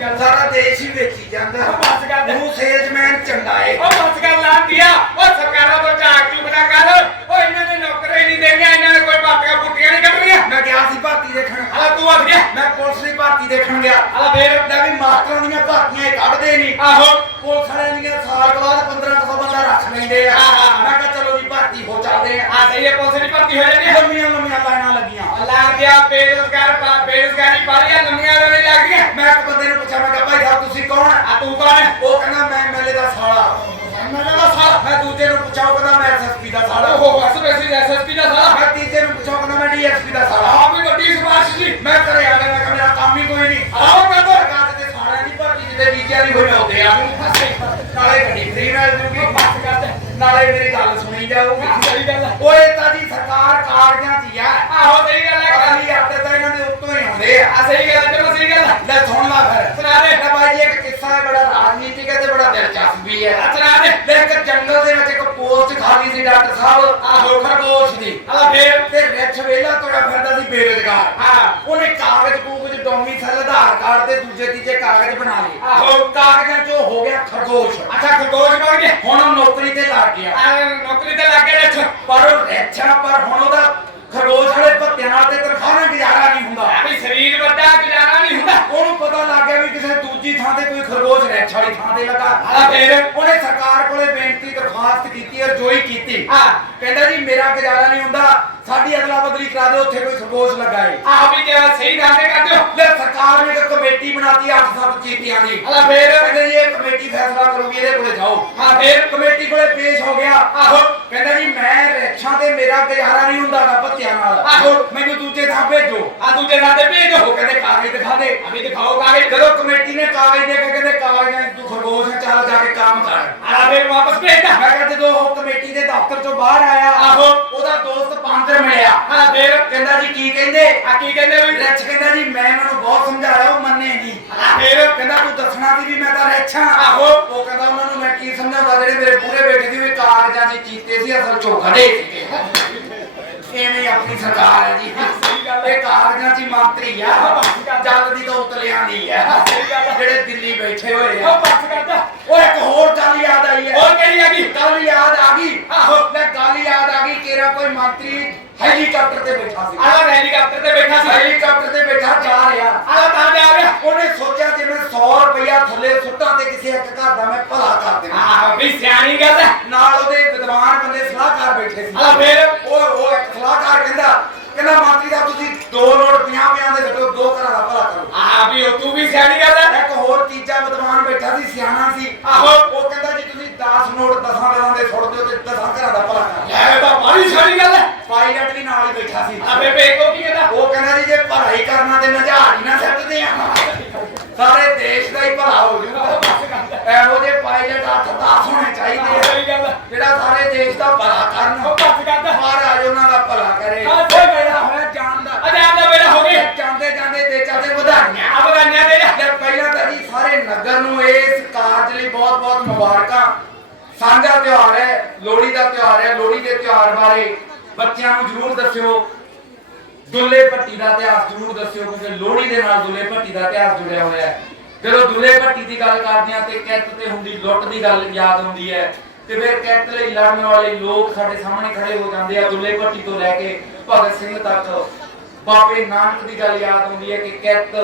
ਗੱਲ। ਸਾਰਾ ਦੇਸ਼ ਹੀ ਵੇਚੀ ਜਾਂਦਾ। ਬਸ ਦੇ। ਸੇਲਜ਼ਮੈਨ ਚੰਗਾ ਏ। ਉਹ ਬਸ ਕਰ ਲਾ ਦਿਆ ਉਹ ਸਰਕਾਰਾਂ ਤੋਂ ਝਾਕ ਚੁਗਣਾ ਕਰ ਉਹ ਇਹਨਾਂ ਨੇ ਨੌਕਰੀ ਨਹੀਂ ਦੇਣੀਆਂ ਇਹਨਾਂ ਨੇ ਕੋਈ ਬਾਤੀਆਂ ਬੁੱਟੀਆਂ ਨਹੀਂ ਕੱਢਣੀਆਂ। ਮੈਂ ਗਿਆ ਸੀ ਭਰਤੀ ਦੇਖਣ। ਹਲਾ ਤੂੰ ਆ ਗਿਆ। ਮੈਂ ਪੁਲਿਸ ਦੀ ਭਰਤੀ ਦੇਖਣ ਗਿਆ। ਹਲਾ ਫੇਰ? ਲੈ ਵੀ ਮਾਸਟਰਾਂ ਦੀਆਂ ਭਰਤੀਆਂ ਇਹ ਕੱਢਦੇ ਨਹੀਂ। ਆਹੋ। ਪੁਲਿਸ ਵਾਲਿਆਂ ਦੀਆਂ ਸਾਲ ਬਾਅਦ 1500 ਬੰਦਾ ਰੱਖ ਲੈਂਦੇ ਆ। ਹਾਂ, ਹਾਂ। ਮੈਂ ਕਿਹਾ ਚਲੋ ਜੀ ਭਰਤੀ ਹੋ ਚੱਲਦੇ ਆ। ਆ ਸਹੀ ਹੈ ਪੁਲਿਸ ਦੀ ਭਰਤੀ ਹੋ ਜਾਣੀ ਹੈ। ਲੰਮੀਆਂ ਲੰਮੀਆਂ ਲਾਈਨਾਂ ਲੱਗੀਆਂ। ਅੱਲਾ ਦਿਆ ਬੇਰੁਜ਼ਗਾਰ ਪਾ ਬੇਰੁਜ਼ਗਾਰੀ ਪਾਰੀਆਂ ਲੰਮੀਆਂ ਲੋਨੇ ਲੱਗ ਗਈਆਂ ਮੈਂ ਇੱਕ ਬੰਦੇ ਨੂੰ ਪੁੱਛਿਆ ਮੈਂ ਕਿਹਾ ਭਾਈ ਸਾਹਿਬ ਤੁਸੀਂ ਕੌਣ ਆ? ਤੂੰ ਕੌਣ ਹੈ ਉਹ ਕਹਿੰਦਾ ਮੈਂ ਐਮਐਲਏ ਦਾ ਸਾਲਾ। ਮੈਂ ਦਾ ਸਾਲਾ? ਮੈਂ ਦੂਜੇ ਨੂੰ ਪੁੱਛਿਆ ਉਹ ਕਹਿੰਦਾ ਮੈਂ ਐਸਐਸਪੀ ਦਾ ਸਾਲਾ। ਉਹ ਬਸ ਵੈਸੇ ਐਸਐਸਪੀ ਦਾ ਸਾਲਾ ਮੈਂ ਤੀਜੇ ਨੂੰ ਪੁੱਛਿਆ ਉਹ ਕਹਿੰਦਾ ਮੈਂ ਡੀਐਸਪੀ ਦਾ ਸਾਲਾ ਆ ਵੀ ਵੱਡੀ ਸਿਫਾਰਿਸ਼ ਸੀ ਮੈਂ ਘਰੇ ਆ ਗਿਆ ਮੈਂ ਕਿਹਾ ਮੇਰਾ ਕੰਮ ਹੀ ਕੋਈ ਨਹੀਂ ਆਓ ਮੈਂ ਤਾਂ ਸਰਕਾਰ ਤੇ ਸਾਲਿਆਂ ਦੀ ਭਰਤੀ ਜਿਹਦੇ ਡੀਜਿਆਂ ਦੀ ਹੋਈ ਆਉਂਦੇ ਆ। ਨਾਲੇ ਗੱਡੀ ਫ੍ਰੀ ਮਿਲ ਜੂਗੀ। ਬਸ ਕਰ ਦੇ ਨਾਲੇ ਮੇਰੀ ਗੱਲ ਸੁਣੀ ਜਾਊਗੀ। ਸਹੀ ਗੱਲ ਹੈ ਓਏ ਤਾਂ ਜੀ ਸਰਕਾਰ ਕਾਰਜਾਂ 'ਚ ਆ। ਆਹੋ ਸਹੀ ਗੱਲ ਹੈ। ਅਗਲੀ ਹਫ਼ਤੇ ਤਾਂ ਇਹਨਾਂ ਦੇ ਉੱਤੋਂ ਹੀ ਆਉਂਦੇ ਆ। ਸਹੀ ਗੱਲ ਚਲੋ ਸਹੀ ਗੱਲ ਹੈ ਲੈ ਸੁਣ ਲਾ ਫਿਰ। ਸੁਣਾ ਦੇ। ਬਾਈ ਜੀ ਇੱਕ ਕਿੱਸਾ ਹੈ ਬੜਾ ਰਾਜਨੀਤਿਕ ਹੈ ਤੇ ਬੜਾ ਦਿਲਚਸਪ ਵੀ ਹੈ ਸੁਣਾ ਦੇ। ਲੈ ਇੱਕ ਜੰਗਲ ਦੇ ਵਿੱਚ ਇੱਕ ਪੋਸਟ ਖਾਲੀ ਸੀ ਡਾਕਟਰ ਸਾਹਿਬ ਆਹੋ। ਖਰਗੋਸ਼ ਦੀ। ਹਲਾ ਫੇਰ? ਤੇ ਰਿੱਛ ਵੇਲਾ ਤੁਰਿਆ ਫਿਰਦਾ ਸੀ ਬੇਰੁਜ਼ਗਾਰ। ਹਾਂ ਉਹਨੇ ਕਾਗਜ਼ ਕੂਗਜ਼ ਡੋਮੀਸਾਈਲ ਆਧਾਰ ਕਾਰਡ ਤੇ ਦੂਜੇ ਤੀਜੇ ਕਾਗਜ਼ ਬਣਾ ਲਏ। ਆਹੋ। ਕਾਗਜ਼ਾਂ 'ਚ ਹੋ ਗਿਆ ਖਰਗੋਸ਼। ਅੱਛਾ ਖਰਗੋਸ਼ ਬਣ ਗਿਆ। ਹੁਣ ਉਹ ਨੌਕਰੀ ਤੇ ਲੱਗ ਗਿਆ। ਆ ਨੌਕਰੀ ਤੇ ਲੱਗ ਗਿਆ ਰੱਖ ਪਰ ਉਹ ਰਿੱਛਾ ਪਰ ਹੁਣ ਉਹਦਾ ਖਰਗੋਸ਼ ਵਾਲੇ ਭੱਤਿਆਂ ਨਾਲ ਤੇ ਤਨਖਾਹ ਨਾਲ ਗੁਜ਼ਾਰਾ ਨਹੀਂ ਹੁੰਦਾ ਆ ਵੀ ਸਰੀਰ ਵੱਡਾ ਗੁਜ਼ਾਰਾ ਨਹੀਂ ਹੁੰਦਾ ਉਹਨੂੰ ਪਤਾ ਲੱਗ ਗਿਆ ਵੀ ਕਿਸੇ ਦੂਜੀ ਥਾਂ ਤੇ ਕੋਈ ਖਰਗੋਸ਼ ਰਿੱਛ ਵਾਲੀ ਥਾਂ ਤੇ ਲੱਗਾ। ਹਲਾ ਫੇਰ? ਉਹਨੇ ਸਰਕਾਰ ਕੋਲੇ ਬੇਨਤੀ ਦਰਖਾਸਤ ਕੀਤੀ ਅਰਜ਼ੋਈ ਕੀਤੀ। ਹਾਂ। ਕਹਿੰਦਾ ਜੀ ਮੇਰਾ ਗੁਜ਼ਾਰਾ ਨਹੀਂ ਹੁੰਦਾ। ਸਾਡੀ ਅਦਲਾ ਬਦਲੀ ਕਰਾ ਦਿਓ ਉੱਥੇ ਕੋਈ ਖਰਗੋਸ਼ ਲਗਾਏ। ਆ ਵੀ ਕਿਹਾ ਸਹੀ ਦਾਅਵੇ ਕਰਦੇ ਹੋ ਲੈ ਸਰਕਾਰ ਨੇ ਇੱਕ ਕਮੇਟੀ ਬਣਾਤੀ 8-7 ਚੀਟੀਆਂ ਦੀ ਹਲਾ ਫੇਰ? ਕਹਿੰਦੇ ਜੀ ਇਹ ਕਮੇਟੀ ਫੈਸਲਾ ਕਰੂਗੀ ਇਹਦੇ ਕੋਲੇ ਜਾਓ। ਹਾਂ ਫੇਰ? ਕਮੇਟੀ ਕੋਲੇ ਪੇਸ਼ ਹੋ ਗਿਆ। ਆਹੋ। ਕਹਿੰਦਾ ਜੀ ਮੈਂ ਰਿਕਸ਼ਾ ਤੇ ਮੇਰਾ ਗੁਜ਼ਾਰਾ ਨਹੀਂ ਹੁੰਦਾ ਗਾ ਭੱਤਿਆਂ ਨਾਲ। ਆਹੋ। ਮੈਨੂੰ ਦੂਜੇ ਥਾਂ ਭੇਜੋ। ਆ ਦੂਜੇ ਨਾਂ ਤੇ ਭੇਜ। ਉਹ ਕਹਿੰਦੇ ਕਾਗਜ਼ ਦਿਖਾ ਦੇ। ਅਭੀ ਦਿਖਾਓ ਕਾਗਜ਼। ਜਦੋਂ ਕਮੇਟੀ ਨੇ ਕਾਗਜ਼ ਦੇ ਕੇ ਕਹਿੰਦੇ ਕਾਗਜ਼ਾਂ 'ਚ ਤੂੰ ਖਰਗੋਸ਼ ਹੈ, ਚੱਲ ਜਾ ਕੇ ਕੰਮ ਕਰ। ਆ ਫੇਰ ਵਾਪਸ ਭੇਜਦਾ ਮੈਂ ਕਿਹਾ ਜਦੋਂ ਉਹ ਕਮੇਟੀ ਦੇ ਦਫ਼ਤਰ ਚੋਂ ਬਾਹਰ ਆਇਆ ਆਹੋ। ਉਹਦਾ ਦੋਸਤ ਬਾਂਦਰ ਮਿਲਿਆ। ਹਾਂ ਫੇਰ? ਕਹਿੰਦਾ ਜੀ ਕੀ ਕਹਿੰਦੇ? ਆ ਕੀ ਕਹਿੰਦੇ ਵੀ? ਰਿੱਛ ਕਹਿੰਦਾ ਜੀ ਮੈਂ ਇਹਨਾਂ ਨੂੰ ਬਹੁਤ ਸਮਝਾਇਆ ਉਹ ਮੰਨੇ ਨਹੀਂ। ਆ ਫੇਰ? ਕਹਿੰਦਾ ਤੂੰ ਦੱਸਣਾ ਸੀ ਵੀ ਮੈਂ ਤਾਂ ਰਿੱਛ ਹਾਂ। ਆਹੋ। ਉਹ ਕਹਿੰਦਾ ਨੂੰ ਕੀ ਸਮਝਾਉਂਦਾ ਜਿਹੜੇ ਮੇਰੇ ਪੂਰੇ ਬੈਠੇ ਸੀ ਵੀ ਕਾਗਜ਼ਾਂ 'ਚ ਕੀਤੇ ਸੀ, ਅਸਲ ਚੋਂ ਸੀਗੇ ਐਵੇਂ ਆਪਣੀ ਸਰਕਾਰ ਹੈ ਜੀ। ਇਹ ਕਾਗਜ਼ਾਂ 'ਚ ਹੀ ਮੰਤਰੀ ਆ। ਜੱਗ ਦੀ ਉਤਲਿਆਂ ਦੀ ਆ। ਜਿਹੜੇ ਦਿੱਲੀ ਬੈਠੇ ਹੋਏ ਆ। ਬਸ ਕਰਦਾ ਉਹ ਇੱਕ ਹੋਰ ਗੱਲ ਯਾਦ ਆਈ ਹੈ। ਹੋਰ ਕਿਹੜੀ ਆ ਗਈ? ਗੱਲ ਯਾਦ ਆ ਗਈ? ਆਹੋ। ਲੈ ਗੱਲ ਯਾਦ ਆ ਗਈ ਕਿਹੜਾ ਕੋਈ ਮੰਤਰੀ ਹੈਲੀਕਾਪਟਰ ਤੇ ਬੈਠਾ ਸੀ। ਆ ਹੈਲੀਕਾਪਟਰ ਤੇ ਬੈਠਾ ਸੀ। ਹੈਲੀਕਾਪਟਰ ਤੇ ਬੈਠਾ ਜਾ ਰਿਹਾ। ਆ ਤਾਂ ਜਾ ਰਿਹਾ। ਉਹਨੇ ਸੋਚਿਆ ਜੇ ਮੈਂ 100 ਰੁਪਇਆ ਥੱਲੇ ਸੁੱਟਾਂ ਤੇ ਕਿਸੇ ਇੱਕ ਘਰ ਦਾ ਮੈਂ ਭਲਾ ਕਰ ਦੇਣਾ ਆ ਵੀ ਸਿਆਣੀ ਗੱਲ ਹੈ। ਨਾਲ ਉਹਦੇ ਵਿਦਵਾਨ ਬੰਦੇ ਸਲਾਹਕਾਰ ਬੈਠੇ ਸੀ। ਆ ਫੇਰ? ਉਹ ਉਹ ਇੱਕ ਸਲਾਹਕਾਰ ਕਹਿੰਦਾ ਕਹਿੰਦਾ ਮੰਤਰੀ ਦਾ ਤੁਸੀਂ ਦੋ ਨੋਟ 50 50 ਦੇ ਸੱਟੋ ਦੋ ਘਰਾਂ ਦਾ ਭਲਾ ਕਰੋ। ਆ ਵੀ ਉਹ ਤੂੰ ਵੀ ਸਿਆਣੀ ਗੱਲ ਹੈ। ਇੱਕ ਹੋਰ ਤੀਜਾ ਵਿਦਵਾਨ ਬੈਠਾ ਸੀ ਸਿਆਣਾ ਸੀ। ਆਹੋ। ਉਹ ਕਹਿੰਦਾ ਜੀ ਤੁਸੀਂ 10 ਨੋਟ 10 ਦਸਾਂ ਦੇ ਸੁੱਟ ਦਿਓ ਤੇ 10 ਘਰਾਂ ਦਾ ਭਲਾ ਕਰੋ। ਇਹ ਤਾਂ ਬੜੀ ਸਿਆਣੀ ਗੱਲ ਹੈ। ਪਾਇਲਟ ਵੀ ਨਾਲ ਹੀ ਬੈਠਾ ਸੀ। ਆ ਬੇਬੇ ਕੋ ਕੀ ਕਹਿੰਦਾ? ਉਹ ਕਹਿੰਦਾ ਜੀ ਜੇ ਭਲਾਈ ਕਰਨਾ ਤੇ ਨਜ਼ਾਰ ਹੀ ਨਾ ਸੱਟਦੇ ਆ। ਸਾਰੇ ਦੇਸ਼ ਦਾ ਹੀ ਭਲਾ ਹੋ ਜਾਊਗਾ। ਇਹੋ ਚਾਹੀਦੇ ਆ ਸਹੀ ਗੱਲ। ਹੈ ਜਿਹੜਾ ਸਾਰੇ ਦੇਸ਼ ਦਾ ਭਲਾ ਕਰਨ। ਉਹ ਬਸ ਕਰਦਾ ਮਹਾਰਾਜ ਉਹਨਾਂ ਦਾ ਭਲਾ ਕਰੇ। ਗੱਲ ਆ। ਹੋਇਆ ਜਾਣ ਦਾ। ਅਜਾਬ ਦਾ ਵੇਲਾ ਹੋ ਗਿਆ। ਜਾਂਦੇ ਜਾਂਦੇ ਦੇ ਚਾਹਦੇ ਵਧਾਈਆਂ। ਆ ਦੇ ਤੇ ਪਹਿਲਾਂ ਤਾਂ ਜੀ ਸਾਰੇ ਨਗਰ ਨੂੰ ਇਸ ਕਾਰਜ ਲਈ ਬਹੁਤ ਬਹੁਤ ਮੁਬਾਰਕਾਂ। ਸਾਂਝਾ ਤਿਉਹਾਰ ਹੈ ਲੋਹੜੀ ਦਾ ਤਿਉਹਾਰ ਹੈ ਲੋਹੜੀ ਦੇ ਤਿਉਹਾਰ ਬਾਰੇ ਬੱਚਿਆਂ ਨੂੰ ਜ਼ਰੂਰ ਦੱਸਿਓ। ਦੁੱਲੇ ਭੱਟੀ ਦਾ ਇਤਿਹਾਸ ਜ਼ਰੂਰ ਦੱਸਿਓ ਕਿਉਂਕਿ ਲੋਹੜੀ ਦੇ ਨਾਲ ਦੁੱਲੇ ਭੱਟੀ ਦਾ ਇਤਿਹਾਸ ਜੁੜਿਆ ਹੋਇਆ ਹੈ। ਜਦੋਂ ਦੁੱਲੇ ਭੱਟੀ ਦੀ ਗੱਲ ਕਰਦੇ ਹਾਂ ਤੇ ਕਿੱਤ ਤੇ ਹੁੰਦੀ, ਲੁੱਟ ਦੀ ਗੱਲ ਯਾਦ ਹੁੰਦੀ ਹੈ, ਤੇ ਫਿਰ ਕਿੱਤ ਲਈ ਲੜਨ ਵਾਲੇ ਲੋਕ ਸਾਡੇ ਸਾਹਮਣੇ ਖੜੇ ਹੋ ਜਾਂਦੇ ਆ ਦੁੱਲੇ ਭੱਟੀ ਤੋਂ ਲੈ ਕੇ ਭਗਤ ਸਿੰਘ ਤੱਕ। ਬਾਬੇ ਨਾਨਕ ਦੀ ਗੱਲ ਯਾਦ ਆਉਂਦੀ ਹੈ ਕਿ ਕਿੱਤ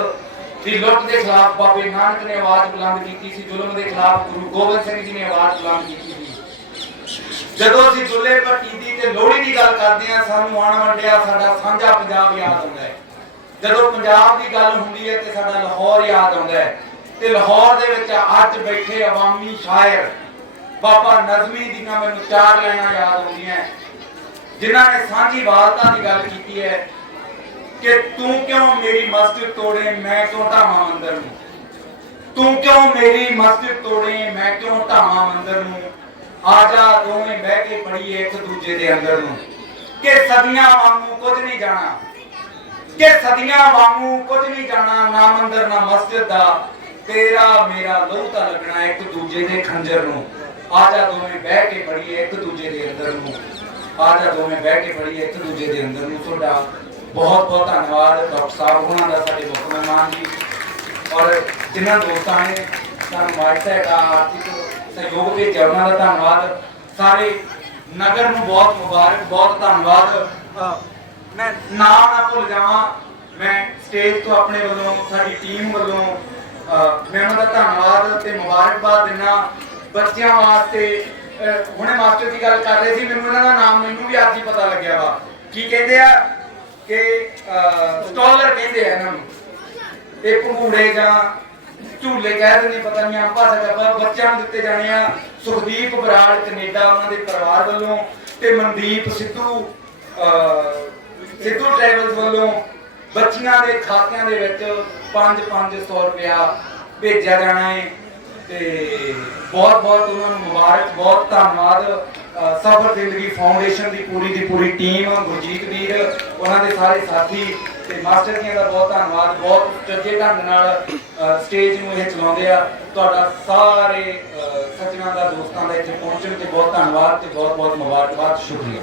ਦੀ ਲੁੱਟ ਦੇ ਖਿਲਾਫ ਬਾਬੇ ਨਾਨਕ ਨੇ ਆਵਾਜ਼ ਬੁਲੰਦ ਕੀਤੀ ਸੀ, ਜ਼ੁਲਮ ਦੇ ਖਿਲਾਫ ਗੁਰੂ ਗੋਬਿੰਦ ਸਿੰਘ ਜੀ ਨੇ ਆਵਾਜ਼ ਬੁਲੰਦ ਕੀਤੀ ਸੀ। ਜਦੋਂ ਅਸੀਂ ਦੁੱਲੇ ਭੱਟੀ ਦੀ ਤੇ ਲੋਹੜੀ ਦੀ ਗੱਲ ਕਰਦੇ ਹਾਂ, ਸਾਨੂੰ ਆਣ ਵੰਡਿਆ ਸਾਡਾ ਸਾਂਝਾ ਪੰਜਾਬ ਯਾਦ ਆਉਂਦਾ ਹੈ। ਜਦੋਂ ਪੰਜਾਬ ਦੀ ਗੱਲ ਹੁੰਦੀ ਹੈ ਤੇ ਸਾਡਾ ਲਾਹੌਰ ਯਾਦ ਆਉਂਦਾ ਹੈ, ਤੇ ਲਾਹੌਰ ਦੇ ਵਿੱਚ ਅੱਜ ਬੈਠੇ ਆਵਾਮੀ ਸ਼ਾਇਰ ਬਾਬਾ ਨਜ਼ਮੀ ਦੀਆਂ ਮੈਨੂੰ ਚਾਰ ਲਾਈਨਾਂ ਯਾਦ ਆਉਂਦੀਆਂ ਜਿਨ੍ਹਾਂ ਨੇ ਸਾਂਝੀ ਵਾਲਤਾ ਦੀ ਗੱਲ ਕੀਤੀ ਹੈ ਕਿ ਤੂੰ ਕਿਉਂ ਮੇਰੀ ਮਸਜਿਦ ਤੋੜੇ, ਮੈਂ ਕਿਉਂ ਢਾਵਾਂ ਮੰਦਰ ਨੂੰ? ਤੂੰ ਕਿਉਂ ਮੇਰੀ ਮਸਜਿਦ ਤੋੜੇ, ਮੈਂ ਕਿਉਂ ਢਾਵਾਂ ਮੰਦਰ ਨੂੰ? ਆਜਾ ਦੋਵੇਂ ਬਹਿ ਕੇ ਪੜੀਏ ਇੱਕ ਦੂਜੇ ਦੇ ਅੰਦਰ ਨੂੰ। ਕਿ ਸਦੀਆਂ ਵਾਂਗੂ ਕੁਝ ਨਹੀਂ ਜਾਣਾ। ਕਿ ਸਦੀਆਂ ਵਾਂਗੂ ਕੁਝ ਨਹੀਂ ਜਾਣਾ, ਨਾ ਮੰਦਰ, ਨਾ ਮਸਜਿਦ ਦਾ। ਤੇਰਾ, ਮੇਰਾ ਲਹੂ ਤਾਂ ਲੱਗਣਾ ਇੱਕ ਦੂਜੇ ਦੇ ਖੰਜਰ ਨੂੰ। ਆ ਜਾ ਦੋਵੇਂ ਬਹਿ ਕੇ ਪੜੀਏ ਇੱਕ ਦੂਜੇ ਦੇ ਅੰਦਰ ਨੂੰ। ਆ ਜਾ ਦੋਵੇਂ ਬਹਿ ਕੇ ਪੜੀਏ ਇੱਕ ਦੂਜੇ ਦੇ ਅੰਦਰ ਨੂੰ। ਤੁਹਾਡਾ ਬਹੁਤ ਬਹੁਤ ਧੰਨਵਾਦ ਡਾਕਟਰ ਸਾਹਿਬ ਉਹਨਾਂ ਦਾ, ਸਾਡੇ ਮੁੱਖ ਮਹਿਮਾਨ ਜੀ। ਔਰ ਜਿਨ੍ਹਾਂ ਦੋਸਤਾਂ ਨੇ ਸਾਨੂੰ ਮਾਰਟੈਕ ਆਰਥਿਕ ਸਹਿਯੋਗ ਭੇਜਿਆ, ਉਹਨਾਂ ਦਾ ਧੰਨਵਾਦ। ਸਾਰੇ ਨਗਰ ਨੂੰ ਬਹੁਤ ਮੁਬਾਰਕ, ਬਹੁਤ ਧੰਨਵਾਦ। ਮੈਂ ਨਾਮ ਨਾ ਭੁੱਲ ਜਾਵਾਂ। ਮੈਂ ਸਟੇਜ ਤੋਂ ਆਪਣੇ ਵੱਲੋਂ ਸਾਡੀ ਟੀਮ ਵੱਲੋਂ ਮੈਂ ਉਹਨਾਂ ਦਾ ਧੰਨਵਾਦ ਤੇ ਮੁਬਾਰਕਬਾਦ ਦਿੰਦਾ ਬੱਚਿਆਂ ਵਾਸਤੇ ਹੁਣੇ ਮਾਸਟਰ ਦੀ ਗੱਲ ਕਰ ਰਹੇ ਸੀ ਮੈਨੂੰ ਇਹਨਾਂ ਦਾ ਨਾਮ ਮੈਨੂੰ ਵੀ ਅੱਜ ਹੀ ਪਤਾ ਲੱਗਿਆ ਵਾ। ਕੀ ਕਹਿੰਦੇ ਆ? ਕਿ ਸਟਾਲਰ ਕਹਿੰਦੇ ਆ ਇਹਨਾਂ ਨੂੰ। ਇਹ ਭੰਗੂੜੇ ਜਾਂ ਝੂਲੇ ਕਹਿ ਦਿੰਦੇ ਪਤਾ ਨਹੀਂ ਆਪਾਂ ਭਾਸ਼ਾ ਬੱਚਿਆਂ ਨੂੰ ਦਿੱਤੇ ਜਾਣੇ ਆ। ਸੁਖਦੀਪ ਬਰਾੜ ਕੈਨੇਡਾ ਉਹਨਾਂ ਦੇ ਪਰਿਵਾਰ ਵੱਲੋਂ ਤੇ ਮਨਦੀਪ ਸਿੱਧੂ ਅਹ, ਸਿੱਧੂ ਟਰੈਵਲਸ ਵੱਲੋਂ ਬੱਚੀਆਂ ਦੇ ਖਾਤਿਆਂ ਦੇ ਵਿੱਚ 5-500 ਰੁਪਇਆ ਭੇਜਿਆ ਜਾਣਾ ਹੈ ਤੇ ਬਹੁਤ ਬਹੁਤ ਉਹਨਾਂ ਨੂੰ ਮੁਬਾਰਕ ਬਹੁਤ ਧੰਨਵਾਦ। ਸਫਰ ਜ਼ਿੰਦਗੀ ਫਾਊਂਡੇਸ਼ਨ ਦੀ ਪੂਰੀ ਦੀ ਪੂਰੀ ਟੀਮ ਗੁਰਜੀਤ ਵੀਰ ਉਹਨਾਂ ਦੇ ਸਾਰੇ ਸਾਥੀ ਤੇ ਮਾਸਟਰ ਜੀਆਂ ਦਾ ਬਹੁਤ ਧੰਨਵਾਦ ਬਹੁਤ ਚੱਜੇ ਢੰਗ ਨਾਲ ਸਟੇਜ ਨੂੰ ਇਹ ਚਲਾਉਂਦੇ ਆ। ਤੁਹਾਡਾ ਸਾਰੇ ਅਹ, ਦਾ ਦੋਸਤਾਂ ਦਾ ਇੱਥੇ ਪਹੁੰਚਣ ਤੇ ਬਹੁਤ ਧੰਨਵਾਦ ਤੇ ਬਹੁਤ ਬਹੁਤ ਮੁਬਾਰਕਬਾਦ ਸ਼ੁਕਰੀਆ।